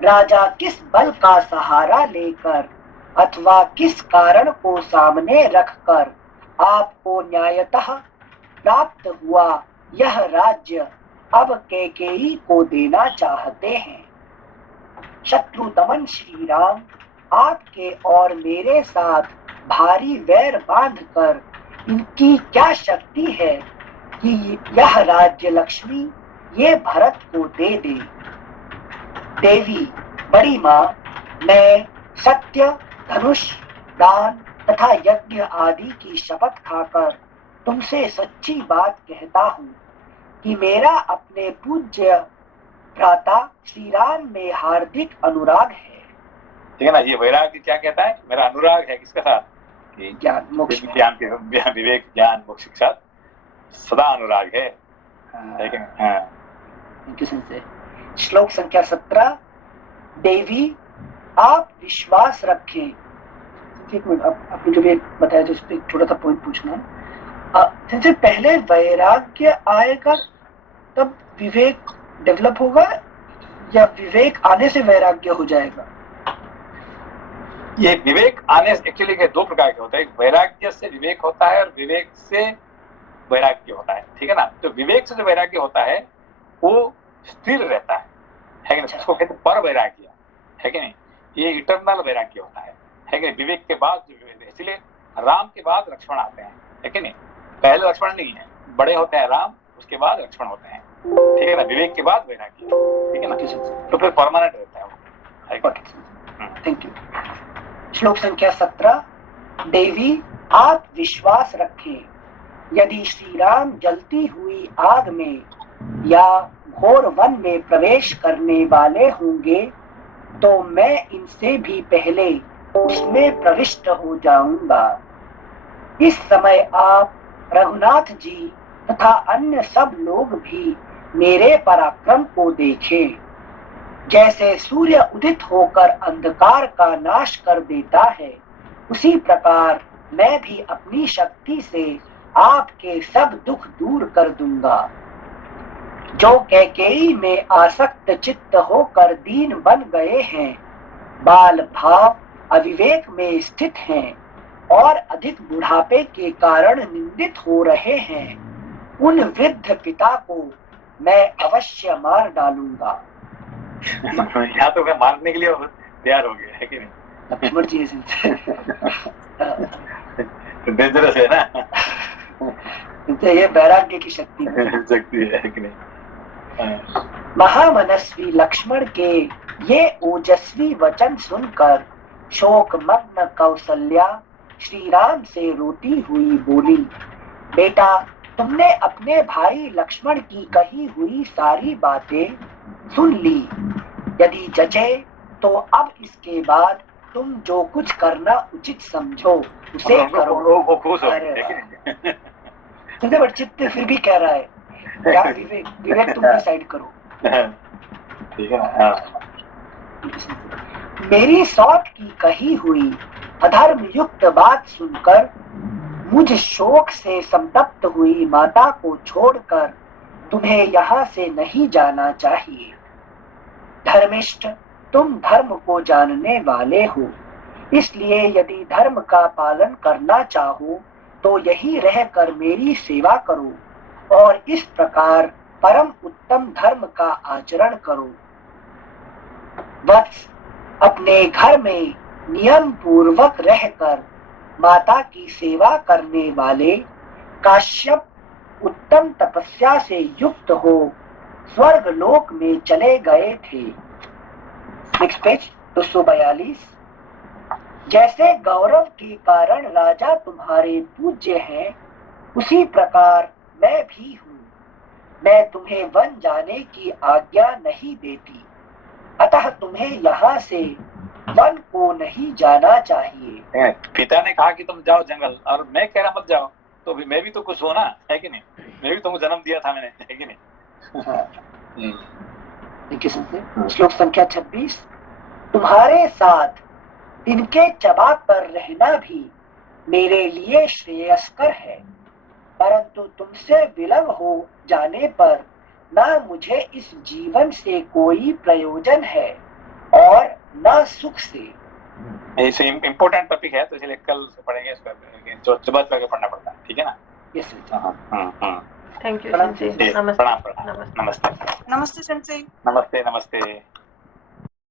राजा किस बल का सहारा लेकर अथवा किस कारण को सामने रखकर आपको न्यायतः प्राप्त हुआ यह राज्य अब कैकेयी को देना चाहते हैं। शत्रु दमन श्री राम आपके और मेरे साथ भारी वैर बांधकर इनकी क्या शक्ति है कि यह राज्य लक्ष्मी ये भरत को दे दे। देवी बड़ी माँ, मैं सत्य, धनुष, दान तथा यज्ञ आदि की शपथ खाकर तुमसे सच्ची बात कहता हूँ कि मेरा अपने पूज्य भ्राता श्री राम में हार्दिक अनुराग है। ठीक है ना, ये वैराग्य क्या कहता है? मेरा अनुराग है किसके साथ? ज्ञान मोक्ष, ज्ञान के विवेक ज्ञान मोक्ष के साथ सदा अनुराग है। श्लोक संख्या 17। देवी आप विश्वास रखें। एक मिनट, आपने जो भी बताया जो इस पे छोटा सा पॉइंट पूछना है। जैसे पहले वैराग्य आएगा तब विवेक डेवलप होगा या विवेक आने से वैराग्य हो जाएगा? ये विवेक आने से एक्चुअली के दो प्रकार के होते हैं। वैराग्य से विवेक होता है और विवेक से वैराग्य होता है। ठीक है ना, तो विवेक से जो वैराग्य होता है वो स्थिर रहता है कि नहीं? उसको कहते हैं पर वैराग्य, है कि नहीं? ये इटर्नल वैराग्य होता है कि नहीं? विवेक के बाद जो विवेक है, इसलिए राम के बाद लक्ष्मण आते हैं, है कि नहीं? पहले लक्ष्मण नहीं है, बड़े होते हैं राम, उसके बाद लक्ष्मण होते हैं। ठीक है ना, विवेक के बाद वैराग्य, ठीक है ना? तो फिर परमानेंट रहता है वो। Thank you. श्लोक संख्या 17। देवी आप विश्वास रखें, यदि श्री राम जलती हुई आग में या घोर वन में प्रवेश करने वाले होंगे तो मैं इनसे भी पहले उसमें प्रविष्ट हो जाऊंगा। इस समय आप रघुनाथ जी तथा अन्य सब लोग भी मेरे पराक्रम को देखें। जैसे सूर्य उदित होकर अंधकार का नाश कर देता है, उसी प्रकार मैं भी अपनी शक्ति से आपके सब दुख दूर कर दूंगा। जो कैकेयी में आसक्त चित्त होकर दीन बन गए हैं, बाल भाव अविवेक में स्थित हैं और अधिक बुढ़ापे के कारण निंदित हो रहे हैं, उन वृद्ध पिता को मैं अवश्य मार डालूंगा। यहाँ तो मैं मारने के लिए तैयार हो गया, है कि नहीं? मर्जी डेंजरस है ना, तो ये वैराग्य की शक्ति है कि नहीं? महामनस्वी लक्ष्मण के ये ओजस्वी वचन सुनकर शोक मग्न कौसल्या श्री राम से रोती हुई बोली, बेटा तुमने अपने भाई लक्ष्मण की कही हुई सारी बातें सुन ली। यदि जचे तो अब इसके बाद तुम जो कुछ करना उचित समझो उसे करो। वो खुश हो तुमसे बट चित्त फिर भी कह रहा है क्या विवेक तुम डिसाइड करो। ठीक है ना? मेरी सौत की कही हुई अधर्म युक्त बात सुनकर मुझ शोक से संतप्त हुई माता को छोड़कर तुम्हें यहाँ से नहीं जाना चाहिए। धर्मिष्ठ तुम धर्म को जानने वाले हो, इसलिए यदि धर्म का पालन करना चाहो तो यही रहकर मेरी सेवा करो और इस प्रकार परम उत्तम धर्म का आचरण करो। वत्स अपने घर में नियम पूर्वक रहकर माता की सेवा करने वाले काश्यप उत्तम तपस्या से युक्त हो स्वर्ग लोक में चले गए थे। Next page 242। जैसे गौरव के कारण राजा तुम्हारे पूज्य हैं, उसी प्रकार मैं भी हूँ। मैं तुम्हें वन जाने की आज्ञा नहीं देती, अतः तुम्हें यहाँ से मन को नहीं जाना चाहिए। पिता ने कहा कि तुम जाओ जंगल और मैं कह रहा मत जाओ, तो भी मैं भी तो कुछ हूं ना, है कि नहीं? मैं भी तुमको जन्म दिया था मैंने, है कि नहीं? देखिए सुनते श्लोक संख्या 26। तुम्हारे साथ इनके चबा कर रहना भी मेरे लिए श्रेयस्कर है, परंतु तुमसे विलग हो जाने पर ना मुझे इस जीवन से कोई प्रयोजन है और ना सुख से। ये इम्पोर्टेंट टॉपिक है, तो इसलिए कल पढ़ेंगे इसको, जो सुबह करके पढ़ना पड़ता है, ठीक है ना? यस थैंक यू प्रणाम सेंसे। सेंसे। नमस्ते। प्रणाम। नमस्ते नमस्ते सेंसे। नमस्ते नमस्ते।